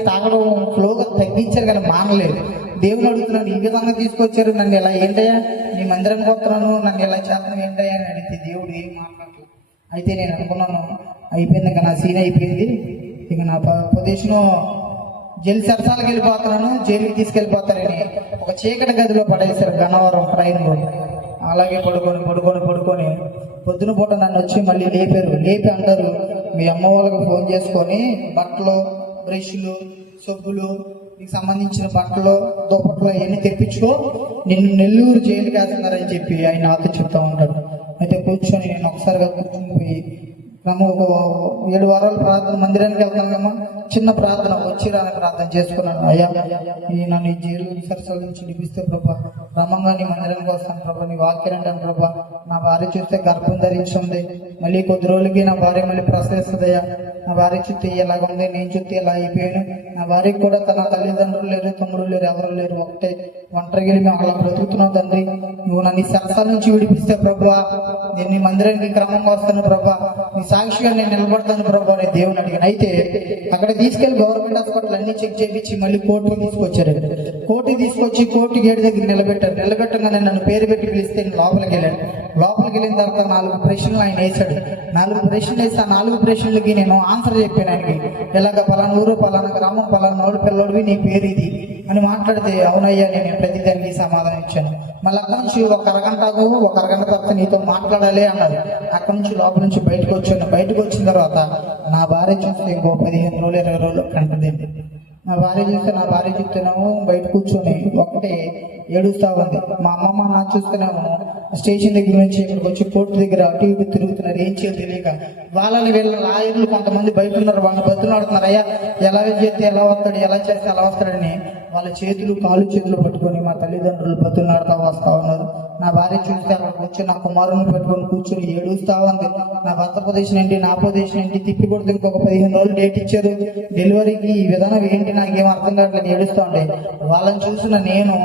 తాగడం ఫ్లోగా తగ్గించారు కానీ మానలేదు. దేవుని అడుగుతున్నాను, ఈ విధంగా తీసుకొచ్చారు నన్ను ఇలా ఏంటయ్యా నీ మందిరానికి వస్తున్నాను నన్ను ఇలా చేస్తున్నావు ఏంటయ్యా అని అడిగితే దేవుడు ఏం మాట్లాడలేదు. అయితే నేను అనుకున్నాను అయిపోయింది, ఇంకా నా సీన్ అయిపోయింది, ఇక నా పొజిషన్ సరసాలకు వెళ్ళిపోతున్నాను, జైలుకి తీసుకెళ్ళిపోతారని ఒక చీకటి గదిలో పడేశారు గన్నవరం ట్రైన్ కూడా. అలాగే పడుకొని పొద్దున పూట నన్ను వచ్చి మళ్ళీ లేపి అంటారు, మీ అమ్మ వాళ్ళకి ఫోన్ చేసుకొని బట్టలు, బ్రష్లు, సబ్బులు, నీకు సంబంధించిన బట్టలు, దుప్పట్లు అవన్నీ తెప్పించుకో, నిన్ను నెల్లూరు జైలుకి వేస్తున్నారని చెప్పి ఆయన నాతో చెప్తా ఉంటాడు. అయితే కూర్చొని నేను ఒకసారిగా కూర్చొని పోయి ఒక 7 వారాలు ప్రార్థన మందిరానికి వెళ్తానమ్మా, చిన్న ప్రార్థన వచ్చి రాని ప్రార్థన చేసుకున్నాను. అయ్యా నన్ను ఈ జైలు సరసాల నుంచి విడిపిస్తే ప్రభా, క్రమంగా నీ మందిరానికి వస్తాను ప్రభా, నీ వాక్యం అంటాను ప్రభా, నా భార్య చూస్తే గర్భం ధరించింది, మళ్ళీ కొద్ది రోజులకి నా భార్య మళ్ళీ ప్రసవిస్తుందయ్యా, నా భార్య చుట్టూ ఎలాగ ఉంది, నేను చుట్టూ ఎలా అయిపోయాను, నా భార్యకి కూడా తన తల్లిదండ్రులు లేరు, తమ్ముడు లేరు, ఎవరు లేరు, ఒకటే ఒంటరిగా మేము అలా బ్రతుకుతున్నావు తండ్రి, నువ్వు నన్ను ఈ సరసాల నుంచి విడిపిస్తే ప్రభా, నేను నీ మందిరానికి క్రమంగా వస్తాను ప్రభా, నీ సాక్షిగా నేను నిలబడతాను ప్రభా అని దేవుని అడిగాను. అయితే అక్కడ తీసుకెళ్లి గవర్నమెంట్ హాస్పిటల్ అన్ని చెక్ చేయించి మళ్ళీ కోర్టుకి తీసుకొచ్చారు. కోర్టుకి తీసుకొచ్చి కోర్టు గేట్ దగ్గర నిలబెట్టగానే నన్ను పేరు పెట్టి పిలిస్తే లోపలికి వెళ్ళాను. లోపలికి వెళ్ళిన తర్వాత 4 ప్రశ్నలు ఆయన వేశాడు. 4 ప్రశ్నలు వేస్తే ఆ 4 ప్రశ్నలకి నేను ఆన్సర్ చెప్పాను ఆయనకి. ఇలాగ పలానా ఊరు, పలానా గ్రామం, పలానా పిల్లోడివి, నీ పేరు ఇది అని మాట్లాడితే అవునయ్యా నేను ప్రతిదానికి సమాధానం ఇచ్చాను. మళ్ళీ అక్కడి నుంచి ఒక అరగంట తర్వాత నీతో మాట్లాడాలి అన్నారు. అక్కడి నుంచి లోపల నుంచి బయటకు వచ్చాను. బయటకు వచ్చిన తర్వాత నా భార్య చూస్తే ఇంకో 15 రోజులు 20 రోజులు కంటదండి. నా భార్య చూస్తేనేమో బయట కూర్చొని ఒకటే ఏడుస్తా ఉంది. మా అమ్మమ్మ నా చూస్తేనేమో స్టేషన్ దగ్గర నుంచి ఇక్కడికి వచ్చి కోర్టు దగ్గర అటు ఇటు తిరుగుతున్నారు, ఏం చేయాలి తెలియక. వీళ్ళ లాయర్లు కొంతమంది బయట ఉన్నారు, వాళ్ళని బతులాడుతున్నారు, అయ్యా ఎలా చేస్తే ఎలా వస్తాడు, ఎలా చేస్తే ఎలా వస్తాడని వాళ్ళ కాళ్ళు చేతులు పట్టుకొని మా తల్లిదండ్రులు బతులాడుతూ వస్తా ఉన్నారు. నా భార్య చూస్తే అక్కడికి వచ్చి నా కుమారుని పెట్టుకొని కూర్చొని ఏడుస్తా ఉంది. నా భర్త పొజిషన్ ఏంటి, నా పొజిషన్ ఏంటి, తిప్పి కొడుతూ ఇంకొక 15 రోజులు డేట్ ఇచ్చారు డెలివరీకి, ఈ విధానం ఏంటి నాకేం అర్థం కావట్లేదు, ఏడుస్తా ఉండే. వాళ్ళని చూసిన నేను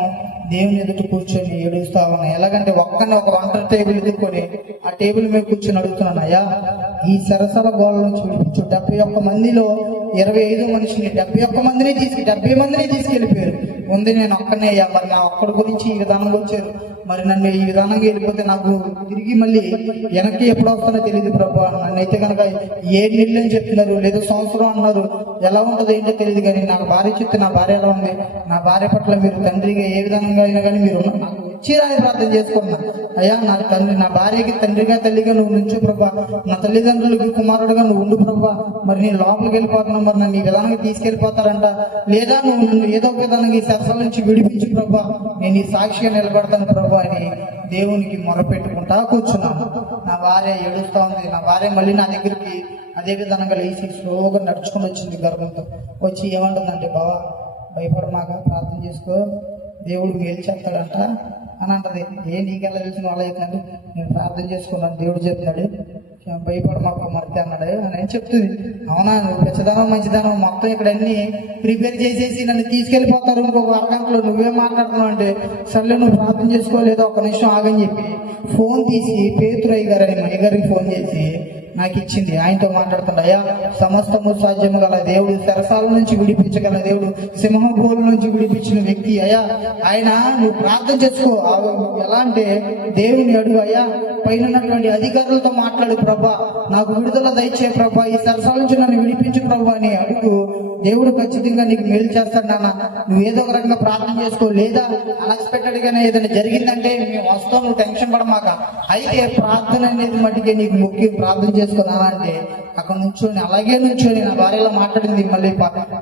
దేవుని ఎదుటి కూర్చొని ఏడుస్తా ఉన్నా. ఎలాగంటే ఒక వంట టేబుల్ ఎదుర్కొని ఆ టేబుల్ మీద కూర్చొని అడుగుతున్నాను, అయ్యా ఈ సరసల గోళ నుంచి విడిపించు. 71 మందిలో 25 మనిషిని 71 మందిని తీసుకెళ్ళిపోయారు. ఉంది నేను ఒక్కనే అయ్యా, మరి నా ఒక్కడి గురించి ఈ విధానంగా వచ్చారు, మరి నన్ను ఈ విధానంగా వెళ్ళిపోతే నాకు తిరిగి మళ్ళీ వెనక్కి ఎప్పుడు వస్తానో తెలియదు ప్రభు. నన్ను అయితే కనుక 7 నెలలు అని చెప్తున్నారు, లేదా సంవత్సరం అన్నారు, ఎలా ఉంటుందో ఏంటో తెలియదు. కానీ నాకు భార్య చెప్తే నా భార్య ఎలా ఉంది, నా భార్య పట్ల మీరు తండ్రిగా ఏ విధంగా అయినా కానీ మీరు చీరాని ప్రార్థన చేసుకున్నా. అయ్యా నా భార్యకి తండ్రిగా తల్లిగా నువ్వు నుంచు ప్రభా, నా తల్లిదండ్రులకి కుమారుడుగా నువ్వు ఉండు ప్రభా. మరి నేను లోపలికి వెళ్ళిపోతున్నావు, మరి నన్ను ఈ విధానంగా తీసుకెళ్ళిపోతారంట, లేదా నువ్వు ఏదో ఒక విధానంగా ఈ సరసాల నుంచి విడిపించు ప్రభా, నేను ఈ సాక్షిగా నిలబడతాను ప్రభా అని దేవునికి మొరపెట్టుకుంటా కూర్చున్నాను. నా భార్య ఏడుస్తా ఉంది. నా భార్య మళ్ళీ నా దగ్గరికి అదే విధంగా లేచి స్లోగా నడుచుకుని వచ్చింది గర్భంతో. వచ్చి ఏమంటుందంటే, బావా భయపడమాక, ప్రార్థన చేసుకో, దేవుడు మేలు చేస్తాడంట అని అంటది. నీకెలా తెలిసిన వాళ్ళు అవుతుందంటే, నేను ప్రార్థన చేసుకున్నాను, దేవుడు చెప్తాడు, భయపడమాక కుమార్తె అన్నాడు అని చెప్తుంది. అవునా, నువ్వు పెద్దదానం మంచిదానం మొత్తం ఇక్కడ అన్ని ప్రిపేర్ చేసేసి నన్ను తీసుకెళ్ళిపోతారు ఇంకొక అరగంటలో, నువ్వేం మాట్లాడుతున్నావు అంటే, సర్లే నువ్వు ప్రార్థన చేసుకోలేదు, 1 నిమిషం ఆగని చెప్పి ఫోన్ తీసి పేతురయ్య గారు అని మణిగారికి ఫోన్ చేసి నాకు ఇచ్చింది. ఆయనతో మాట్లాడుతుంది, అయ్యా సమస్తము సాధ్యము గల దేవుడు, సరసాల నుంచి విడిపించగల దేవుడు, సింహగోల నుంచి విడిపించిన వ్యక్తి, అయ్యా ఆయన నువ్వు ప్రార్థన చేసుకో. ఎలా అంటే దేవుని అడుగు, అయ్యా పైన ఉన్నటువంటి అధికారులతో మాట్లాడు ప్రభా, నాకు విడుదల దయచే ప్రభా, ఈ సరసాల నుంచి నన్ను విడిపించు ప్రభా అని అడుగు. దేవుడు ఖచ్చితంగా నీకు మేలు చేస్తాడు నాన్న, నువ్వు ఏదో ఒక రకంగా ప్రార్థన చేసుకో, లేదా అన్ఎక్స్పెక్టెడ్ గానే ఏదైనా జరిగిందంటే మేము వస్తాం, నువ్వు టెన్షన్ పడమాక, అయితే ప్రార్థన అనేది మట్టికే నీకు ముఖ్యం, ప్రార్థన చేసుకున్నానా అంటే అక్కడ నుంచొని అలాగే నుంచొని నా భార్యలో మాట్లాడింది. మళ్ళీ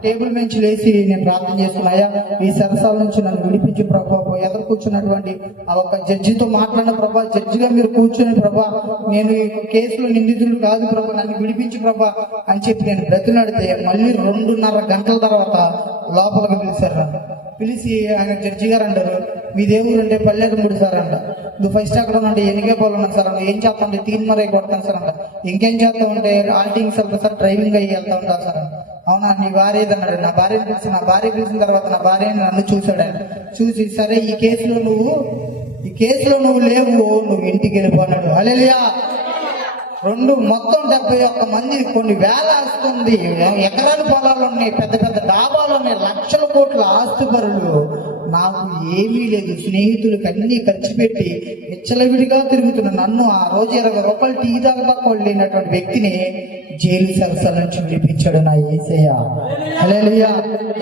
టేబుల్ నుంచి లేచి నేను ప్రార్థన చేసుకున్నాయా, ఈ సరసాల నుంచి నన్ను విడిపించి ప్రభా, ఎదురు కూర్చున్నటువంటి ఆ ఒక జడ్జితో మాట్లాడిన ప్రభా, జడ్జిగా మీరు కూర్చొని ప్రభా, నేను ఈ కేసులో నిందితులు కాదు ప్రభా, నన్ను విడిపించి ప్రభా అని చెప్పి నేను బ్రతులాడితే మళ్ళీ 2.5 గంటల తర్వాత లోపలికి పిలిచారు. పిలిచి ఆయన జడ్జి గారు అంటారు, మీ దేవుడు అంటే పల్లెకు 3 సార్ అంట, నువ్వు ఫస్ట్ అక్కడ ఉంటే ఎనికే పోలను సార్ అన్న, ఏం చేస్తా ఉంటే 3 మరే కొడతాను సార్ అంట, ఇంకేం చేస్తా ఉంటే ఆల్టింగ్ సార్ డ్రైవింగ్ అయ్యి వెళ్తా ఉంటారు సార్. అవునా, నీ భార్య ఏదన్నాడు. నా భార్య పిలిచిన తర్వాత నా భార్య నన్ను చూశాడు. ఆయన చూసి, సరే ఈ కేసులో నువ్వు లేవు, నువ్వు ఇంటికి వెళ్ళిపోన్నాడు. హల్లెలూయా. మొత్తం 71 మంది, కొన్ని వేల వస్తుంది, ఎకరాల పొలాలు ఉన్నాయి, పెద్ద పెద్ద డాబాలు ఉన్నాయి, లక్షల కోట్ల ఆస్తిపరులు నాకు ఏమీ లేదు, స్నేహితులకు అన్ని ఖర్చు పెట్టి విచ్చలవిడిగా తిరుగుతున్న నన్ను ఆ రోజు 20 రూపాయలు టీ తాగబక్క లేనటువంటి వ్యక్తిని జైలు సరసల నుంచి విడిపించాడు నా యేసయ్య. హల్లెలూయా.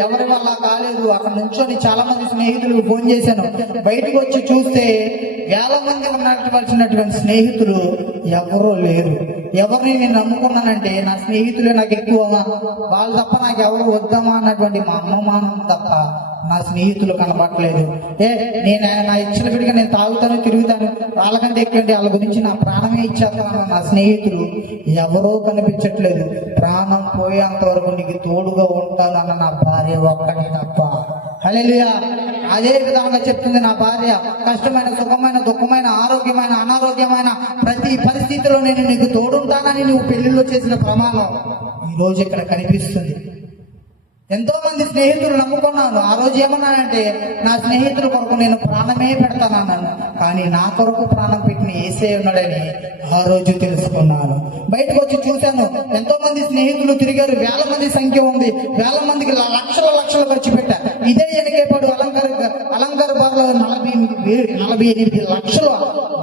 ఎవరి వల్ల కాలేదు. అక్కడ నుంచొని చాలా మంది స్నేహితులకు ఫోన్ చేశాను. బయటకు వచ్చి చూస్తే వేల మంది ఉన్నటువంటి స్నేహితులు ఎవరూ లేరు. ఎవరిని నేను నమ్ముకున్నానంటే నా స్నేహితులే నాకు ఎక్కువ, వాళ్ళు తప్ప నాకు ఎవరు వద్దామా అన్నటువంటి మా అమ్మమానం తప్ప నా స్నేహితులు కనబడలేదు. నేను నా ఇచ్చిన విడిగా నేను తాగుతాను, తిరుగుతాను, వాళ్ళకంటే ఎక్కువండి, వాళ్ళ గురించి నా ప్రాణమే ఇచ్చేస్తాను. నా స్నేహితులు ఎవరో కనిపించట్లేదు. ప్రాణం పోయేంత వరకు నీకు తోడుగా ఉంటాను అన్న నా భార్య ఒక్కడే తప్ప. హల్లెలూయా. అదే విధంగా చెప్తుంది నా భార్య. కష్టమైన, సుఖమైన, దుఃఖమైన, ఆరోగ్యమైన, అనారోగ్యమైన ప్రతి పరిస్థితిలో నేను నీకు తోడుంటానని నువ్వు పెళ్లిలో చేసిన ప్రమాణం ఈ రోజు ఇక్కడ కనిపిస్తుంది. ఎంతో మంది స్నేహితులు నమ్ముకున్నాను. ఆ రోజు ఏమన్నానంటే నా స్నేహితుల కొరకు నేను ప్రాణమే పెడతానన్నాను. కానీ నా కొరకు ప్రాణం పెట్టిన యేసయ్య ఉన్నాడని ఆ రోజు తెలుసుకున్నాను. బయటకు వచ్చి చూశాను. ఎంతో మంది స్నేహితులు తిరిగారు. వేల మంది సంఖ్య ఉంది. వేల మందికి లక్షలు ఖర్చు పెట్టా. ఇదే ఎనకేపాడు అలంకార బార్లో 48 లక్షలు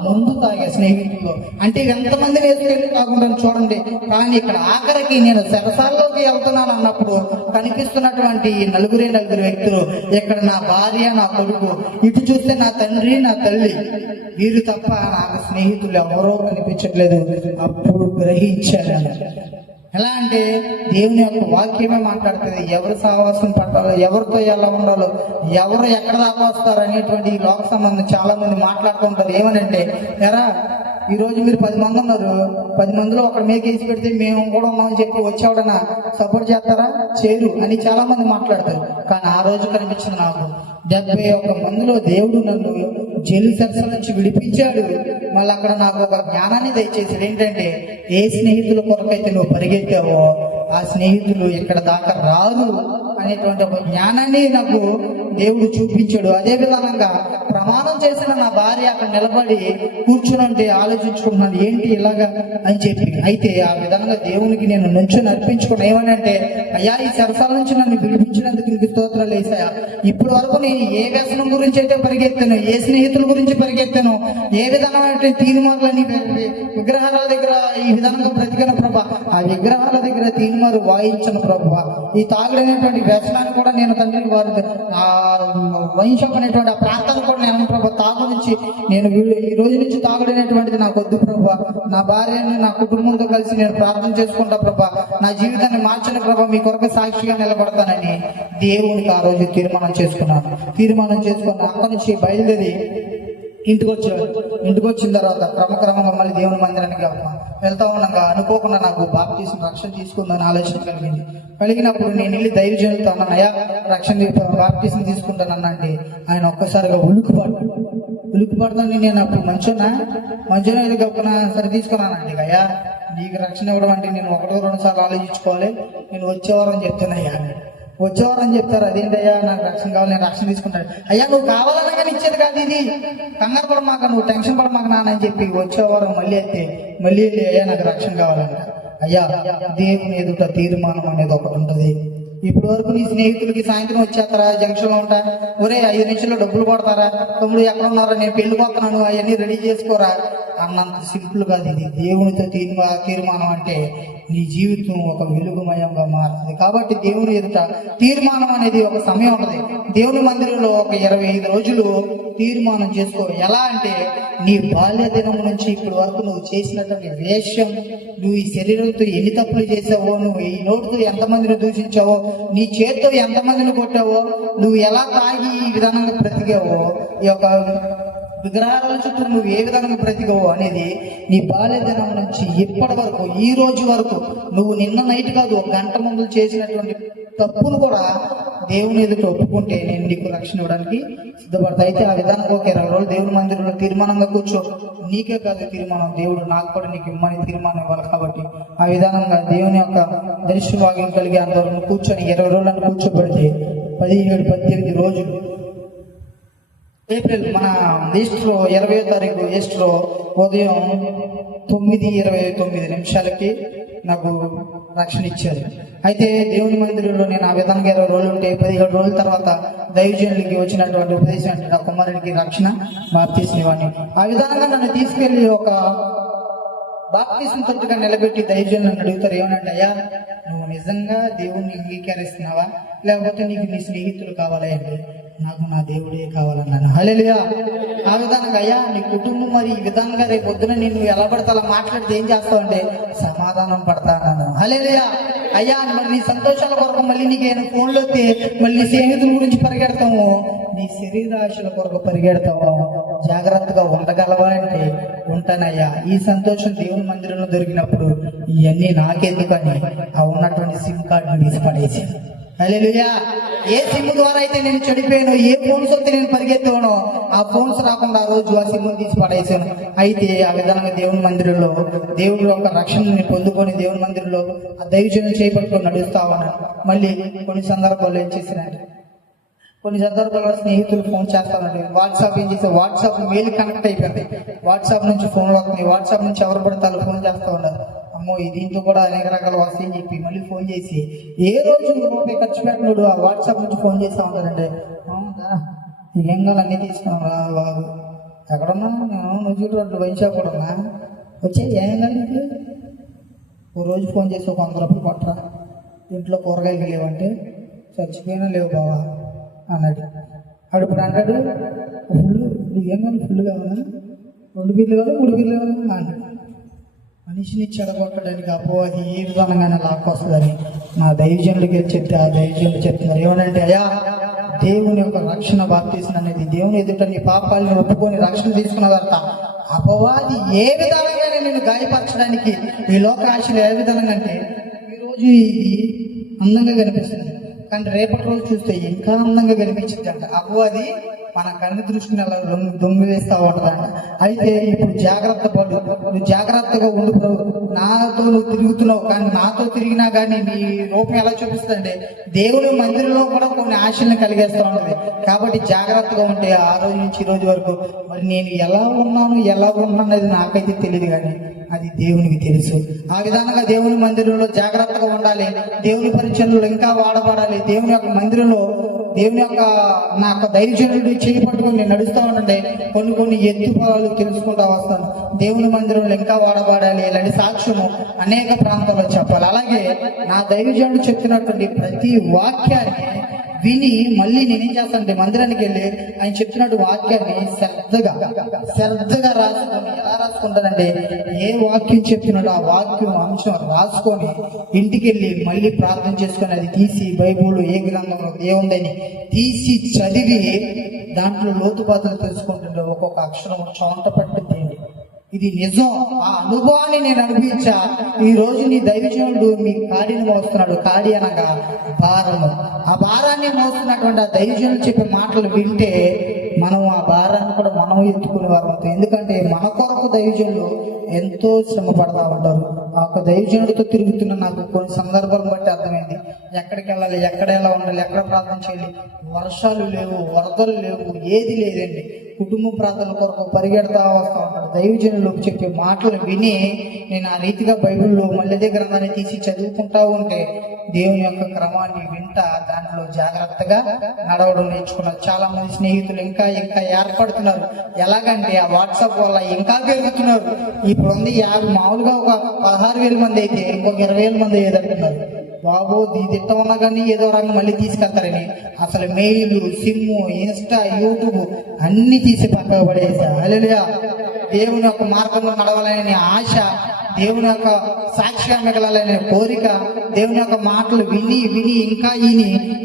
ముందు తాగే స్నేహితులు. అంటే ఎంతమందిని వేసుకెళ్ళి తాగుంటాను చూడండి. కానీ ఇక్కడ ఆఖరికి నేను సరసాల్లోకి వెళ్తున్నాను అన్నప్పుడు కనిపిస్తున్నటువంటి నలుగురు వ్యక్తులు, ఇక్కడ నా భార్య, నా కొడుకు, ఇటు చూస్తే నా తండ్రి, నా తల్లి, వీరు తప్ప నాకు స్నేహితులు ఎవరో కనిపించట్లేదు. అప్పుడు గ్రహించాను. ఎలా అంటే దేవుని యొక్క వాక్యమే మాట్లాడుతుంది. ఎవరు సహవాసం పట్టాలో, ఎవరితో ఎలా ఉండాలో, ఎవరు ఎక్కడ దాకా వస్తారు అనేటువంటి ఈ లోక సంబంధం చాలా మంది మాట్లాడుతూ ఉంటారు. ఏమనంటే, ఎరా ఈరోజు మీరు 10 మంది ఉన్నారు, 10 మందిలో ఒకటి మీద కేసి పెడితే మేము కూడా ఉన్నామని చెప్పి వచ్చేవాడన్నా సపోర్ట్ చేస్తారా? చేరు అని చాలా మంది మాట్లాడతారు. కానీ ఆ రోజు కనిపించింది నాకు 71 మందిలో దేవుడు నన్ను జైలు సరసల నుంచి విడిపించాడు. మళ్ళీ అక్కడ నాకు ఒక జ్ఞానాన్ని దయచేసాడు. ఏంటంటే, ఏ స్నేహితుల కొరకైతే నువ్వు పరిగెత్తావో ఆ స్నేహితులు ఇక్కడ దాకా రారు అనేటువంటి ఒక జ్ఞానాన్ని నాకు దేవుడు చూపించాడు. అదే విధంగా ప్రమాణం చేసిన నా భార్య అక్కడ నిలబడి కూర్చుని ఆలోచించుకుంటున్నాను, ఏంటి ఇలాగా అని చెప్పి. అయితే ఆ విధంగా దేవునికి నేను నుంచొని అర్పించుకున్నాను. ఏమనంటే, అయ్యా ఈ సరసాల నుంచి నన్ను విడిపించినందుకు నీకు స్తోత్రాలు యేసయ్యా. ఇప్పటి వరకు నేను ఏ వ్యసనం గురించి అయితే పరిగెత్తాను, ఏ స్నేహితుల గురించి పరిగెత్తాను, ఏ విధమైన తీర్మానాలని విగ్రహాల దగ్గర ఈ విధంగా బ్రతికిన ప్రభా, ఆ విగ్రహాల దగ్గర తీర్మారు వాయించిన ప్రభా, ఈ తాగుడనేటువంటి వ్యసనాన్ని కూడా నేను తండ్రి వారి వంశం అనేటువంటి ఆ ప్రాంతాన్ని కూడా నేను ప్రభా తాగు నుంచి నేను ఈ రోజు నుంచి తాగుడనేటువంటిది నాకు వద్దు ప్రభా. నా భార్యను, నా కుటుంబంతో కలిసి నేను ప్రార్థన చేసుకుంటా ప్రభా. నా జీవితాన్ని మార్చిన ప్రభా, మీ కొరకు సాక్షిగా నిలబడతానని దేవునికి ఆ రోజు తీర్మానం చేసుకుని అక్కడి నుంచి బయలుదేరి ఇంటికి వచ్చాడు. ఇంటికి వచ్చిన తర్వాత క్రమక్రమంగా మళ్ళీ దేవుని మందిరానికి వెళ్తా ఉన్నాగా అనుకోకుండా నాకు బాప్తీసం రక్షణ తీసుకుందని ఆలోచన కలిగినప్పుడు నేను వెళ్ళి దైవజనులతో అన్నాను, అయ్యా బాప్తీసం తీసుకుంటానన్నండి. ఆయన ఒక్కసారిగా ఉలుకు పడతాను. నేను అప్పుడు మంచోనా ఇది గొప్పన సరే తీసుకున్నానండి. అయ్యా నీకు రక్షణ ఇవ్వడం అంటే నేను 1-2 సార్లు ఆలోచించుకోవాలి, నేను వచ్చేవారు అని చెప్తున్నాయ్యా. వచ్చేవారని చెప్తారు, అదేంటయ్యా నాకు రక్షణ కావాలి, నేను రక్షణ తీసుకుంటాను. అయ్యా నువ్వు కావాలనగా ఇచ్చేది కాదు ఇది, కంగారు పడమాక, నువ్వు టెన్షన్ పడమాక నానని చెప్పి వచ్చేవారు మళ్ళీ అయ్యా నాకు రక్షణ కావాలంట. అయ్యా దేవుని ఎదుట తీర్మానం అనేది ఒకటి ఉంటుంది. ఇప్పుడు వరకు నీ స్నేహితులకి సాయంత్రం వచ్చేస్తారా, జంక్షన్ లో ఉంటా, ఒరే 5 నిమిషాల్లో డబ్బులు కొడతారా, తమ్ముడు ఎక్కడ ఉన్నారా, నేను పెళ్ళిపోతున్నాను అవన్నీ రెడీ చేసుకోరా అన్నంత సింపుల్ కాదు ఇది. దేవునితో తీర్మానం అంటే నీ జీవితం ఒక వెలుగుమయంగా మారుతుంది. కాబట్టి దేవుని ఎదుట తీర్మానం అనేది ఒక సమయం ఉంటుంది. దేవుని మందిరంలో ఒక 25 రోజులు తీర్మానం చేసుకో. ఎలా అంటే, నీ బాల్య దినం నుంచి ఇప్పటి వరకు నువ్వు చేసినటువంటి వేషం, నువ్వు ఈ శరీరంతో ఎన్ని తప్పులు చేసావో, నువ్వు ఈ నోటితో ఎంతమందిని దూషించావో, నీ చేతితో ఎంతమందిని కొట్టావో, నువ్వు ఎలా తాగి ఈ విధానంగా బ్రతికావో, ఈ యొక్క విగ్రహాల చుట్టూ నువ్వు ఏ విధంగా బ్రతికవు అనేది నీ బాల్యదినం నుంచి ఇప్పటి వరకు ఈ రోజు వరకు నువ్వు నిన్న నైట్ కాదు 1 గంట ముందు చేసినటువంటి తప్పును కూడా దేవుని ఎదుట ఒప్పుకుంటే నేను నీకు రక్షణ ఇవ్వడానికి సిద్ధపడతా. అయితే ఆ విధానంగా ఒక 20 రోజులు దేవుని మందిరంలో తీర్మానంగా కూర్చో. నీకే కాదు తీర్మానం, దేవుడు నాకు కూడా నీకు ఇమ్మని తీర్మానం ఇవ్వాలి. కాబట్టి ఆ విధానంగా దేవుని యొక్క దర్శన భాగ్యం కలిగి అంతవరకు కూర్చొని 20 రోజులను కూర్చోబెడితే 17-18 రోజులు ఏప్రిల్ మన ఈస్టర్ 20వ తారీఖు ఈస్టర్ ఉదయం 9:29 నాకు రక్షణ ఇచ్చారు. అయితే దేవుని మందిరంలో నేను ఆ విధంగా 20 రోజులు ఉంటే 17 రోజుల తర్వాత దైవజనులకి వచ్చినటువంటి ఉపదేశం అంటే నా కుమారుడికి రక్షణ బాప్తీసం ఇవ్వండి. ఆ విధంగా నన్ను తీసుకెళ్లి ఒక బాప్తీసం తొట్టుగా నిలబెట్టి దైవజనులను అడుగుతారు, ఏమనంటే అయ్యా నువ్వు నిజంగా దేవుణ్ణి అంగీకరిస్తున్నావా లేకపోతే నీకు నీ స్నేహితులు కావాలా అంటే నాకు నా దేవుడే కావాలన్నాను. హల్లెలూయా. ఆ విధంగా అయ్యా నీ కుటుంబం మరి ఈ విధంగా రేపు పొద్దున నేను ఎలా పడతా అలా మాట్లాడితే ఏం చేస్తావు అంటే సమాధానం పడతా అన్నాను. హల్లెలూయా. అయ్యా మరి నీ సంతోషాల కొరకు మళ్ళీ నీకు ఫోన్లో వస్తే మళ్ళీ నీ స్నేహితుల గురించి పరిగెడతాము, నీ శరీరాశల కొరకు పరిగెడతాము, జాగ్రత్తగా ఉండగలవా అంటే ఉంటానయ్యా. ఈ సంతోషం దేవుని మందిరంలో దొరికినప్పుడు ఇవన్నీ నాకెందుకని ఆ ఉన్నటువంటి సిమ్ కార్డుని తీసి పడేసి, హల్లెలూయా. ఏ సిమ్ ద్వారా అయితే నేను చెడిపోయానో, ఏ ఫోన్స్ వస్తే నేను పరిగెత్తానో ఆ ఫోన్స్ రాకుండా ఆ రోజు ఆ సిమ్ తీసి పడేసాను. అయితే ఆ విధంగా దేవుని మందిరంలో దేవుడి యొక్క రక్షణని పొందుకొని దేవుని మందిరంలో ఆ దైవజనులు చేపట్టుకొని నడుస్తా ఉన్నాను. మళ్ళీ కొన్ని సందర్భాల్లో ఏం చేసినాడు, కొన్ని సందర్భాల్లో స్నేహితులు ఫోన్ చేస్తానండి. వాట్సాప్ ఏం చేస్తే వాట్సాప్ మెయిల్ కనెక్ట్ అయిపోయింది, వాట్సాప్ నుంచి ఫోన్లు వస్తున్నాయి, వాట్సాప్ నుంచి ఎవరు పడతారు ఫోన్ చేస్తూ ఉన్నారు. అమ్మో దీంతో కూడా అనేక రకాల వస్తాయని చెప్పి మళ్ళీ ఫోన్ చేసి ఏ రోజు రూపాయి ఖర్చు పెట్టినాడు ఆ వాట్సాప్ నుంచి ఫోన్ చేస్తూ ఉంటారండి. ఏం కావాలి అన్నీ తీసుకున్నాం రా బాబు, ఎక్కడున్నా నువ్వు చూడు వైశాఖ కూడా ఉన్నా వచ్చేది ఏం కాదు నీకు. ఓ రోజు ఫోన్ చేసి ఒక 100 రూపాయలు కొట్టరా, ఇంట్లో కూరగాయలు లేవంటే చచ్చిపోయినా లేవు బావా అన్నాడు. ఇప్పుడు అంటాడు ఫుల్ ఏం కావాలి, ఫుల్ కావాలా, 2 బీర్లు కావాలి 3 బీర్లు కావాలా అన్నాడు. మనిషిని చెడగొట్టడానికి అపోహి ఏ విధంగానే లాక్కొస్తుందని నా దైవజనులకి చెప్తే ఆ దైవజనులు చెప్తున్నారు ఏమనంటే అయ్యా దేవుని యొక్క రక్షణ బాప్తీసం అనేది దేవుని ఎదుట నీ పాపాలను ఒప్పుకొని రక్షణ తీసుకున్న తర్వాత అపవాది ఏ విధంగా నేను గాయపరచడానికి ఈ లోక ఆశలు ఏ విధంగా అంటే ఈరోజు ఇది అందంగా కనిపిస్తుంది కానీ రేపటి రోజు చూస్తే ఇంకా అందంగా కనిపించింది అంట. అపవాది మన కన్ను దృష్టిని అలా దొంగ వేస్తా ఉంటుందంట. అయితే ఇప్పుడు జాగ్రత్త పడు, నువ్వు జాగ్రత్తగా ఉండు ప్రభు, నాతో నువ్వు తిరుగుతున్నావు కానీ నాతో తిరిగినా కానీ నీ రూపం ఎలా చూపిస్తుందంటే దేవుని మందిరంలో కూడా కొన్ని ఆశలను కలిగేస్తూ ఉంటుంది. కాబట్టి జాగ్రత్తగా ఉంటే ఆ రోజు నుంచి ఈ రోజు వరకు మరి నేను ఎలా ఉన్నాను అనేది నాకైతే తెలియదు కానీ అది దేవునికి తెలుసు. ఆ విధంగా దేవుని మందిరంలో జాగ్రత్తగా ఉండాలి, దేవుని పరిచయంలో ఇంకా వాడబడాలి. దేవుని యొక్క మందిరంలో దేవుని యొక్క నా యొక్క దైవజనుడు చేయి పట్టుకొని నేను నడుస్తూ ఉంటుండే కొన్ని ఎత్తుపాలు తెలుసుకుంటూ వస్తాను. దేవుని మందిరంలో ఇంకా వాడబడాలి, ఇలాంటి సాక్ష్యము అనేక ప్రాంతాల్లో చెప్పాలి. అలాగే నా దైవజనుడు చెప్తున్నటువంటి ప్రతి వాక్యాన్ని విని మళ్ళీ నేనేం చేస్తానంటే మందిరానికి వెళ్ళి ఆయన చెప్తున్నట్టు వాక్యాన్ని శ్రద్ధగా రాసుకొని ఎలా రాసుకుంటానంటే ఏ వాక్యం చెప్తున్నాడో ఆ వాక్యం అంశం రాసుకొని ఇంటికి వెళ్ళి మళ్ళీ ప్రార్థన చేసుకొని అది తీసి బైబిల్ ఏ గ్రంథంలో ఏముందని తీసి చదివి దాంట్లో లోతుపాతులు తెలుసుకుంటుంటే ఒక్కొక్క అక్షరం చోంట పట్టింది. ఇది నిజం. ఆ అనుభవాన్ని నేను అనుభవించా. ఈ రోజు నీ దైవజనుడు మీ కాడిని మోస్తున్నాడు. కాడి అనగా భారము. ఆ భారాన్ని మోస్తున్నటువంటి ఆ దైవజనుడు చెప్పే మాటలు వింటే మనం ఆ భారాన్ని కూడా మనం ఎత్తుకునే వారు. ఎందుకంటే మన కొరకు దైవజనులు ఎంతో శ్రమ పడతా ఉంటారు. ఆ యొక్క దైవజనుడితో తిరుగుతున్న నాకు కొన్ని సందర్భాలను బట్టి అర్థమైంది ఎక్కడికి వెళ్ళాలి, ఎక్కడ ఎలా ఉండాలి, ఎక్కడ ప్రార్థన చేయాలి. వర్షాలు లేవు, వరదలు లేవు, ఏది లేదండి. కుటుంబ ప్రార్థనల కొరకు పరిగెడతా వస్తూ ఉంటాడు. దైవజనులు చెప్పే మాటలు విని నేను ఆ రీతిగా బైబిల్లో మళ్ళీ గ్రంథాన్ని తీసి చదువుకుంటా ఉంటే దేవుని యొక్క క్రమాన్ని వింటా దాంట్లో జాగ్రత్తగా నడవడం నేర్చుకున్నారు. చాలా మంది స్నేహితులు ఇంకా ఏర్పడుతున్నారు. ఎలాగంటే ఆ వాట్సాప్ వల్ల ఇంకా పెరుగుతున్నారు. ఇప్పుడు ఉంది మామూలుగా ఒక 16,000 మంది అయితే ఇంకొక 20,000 మంది ఏదంటున్నారు. బాబు తిట్ట ఉన్నా కానీ ఏదో రంగు మళ్ళీ తీసుకెళ్తారని అసలు మెయిల్, సిమ్, ఇన్స్టా, యూట్యూబ్ అన్ని తీసి పక్కకు పడేసా. హల్లెలూయా. దేవుని యొక్క మార్గంలో నడవాలనే ఆశ, దేవుని యొక్క సాక్షిగా మిగలాలనే కోరిక, దేవుని యొక్క మాటలు విని ఇంకా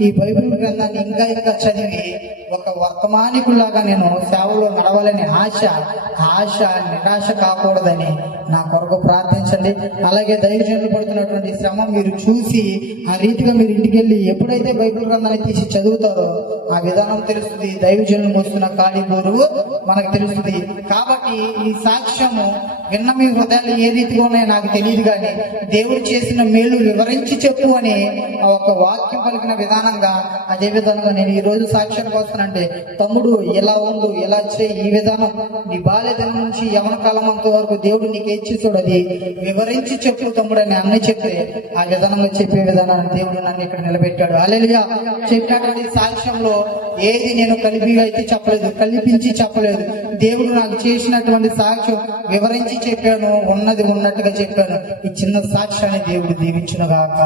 ఈ బైబిల్ గ్రంథాన్ని ఇంకా చదివి ఒక వర్తమానికులాగా నేను సేవలో నడవాలనే ఆశ నిరాశ కాకూడదని నా కొరకు ప్రార్థించండి. అలాగే దైవజనులు పడుతున్నటువంటి శ్రమ మీరు చూసి ఆ రీతిగా మీరు ఇంటికి వెళ్ళి ఎప్పుడైతే బైబిల్ గ్రంథాన్ని తీసి చదువుతారో ఆ విధానం తెలుస్తుంది. దైవజనులు మోస్తున్న కాడి బోరువు మనకు తెలుస్తుంది. కాబట్టి ఈ సాక్ష్యము విన్న మీ హృదయాలు ఏ రీతిగా ఉన్నాయో నాకు తెలియదు కానీ దేవుడు చేసిన మేలు వివరించి చెప్పు అని ఒక వాక్యం పలికిన విధానంగా అదే విధంగా నేను ఈ రోజు సాక్ష్యానికి వస్తాను. చేస్తానంటే, తమ్ముడు ఇలా ఉండు, ఇలా చేయి, ఈ విధానం నీ బాల్యదినం నుంచి యవన కాలం అంత వరకు దేవుడు నీకు ఇచ్చేసాడు, అది వివరించి చెప్పు తమ్ముడు అని అన్నీ చెప్తే ఆ విధానంగా చెప్పే విధానాన్ని దేవుడు నన్ను ఇక్కడ నిలబెట్టాడు. హల్లెలూయా. చెప్పినటువంటి సాక్ష్యంలో ఏది నేను కలిపి అయితే చెప్పలేదు, కల్పించి చెప్పలేదు. దేవుడు నాకు చేసినటువంటి సాక్ష్యం వివరించి చెప్పాను, ఉన్నది ఉన్నట్టుగా చెప్పాను. ఈ చిన్న సాక్ష్యాన్ని దేవుడు దీవించును గాక.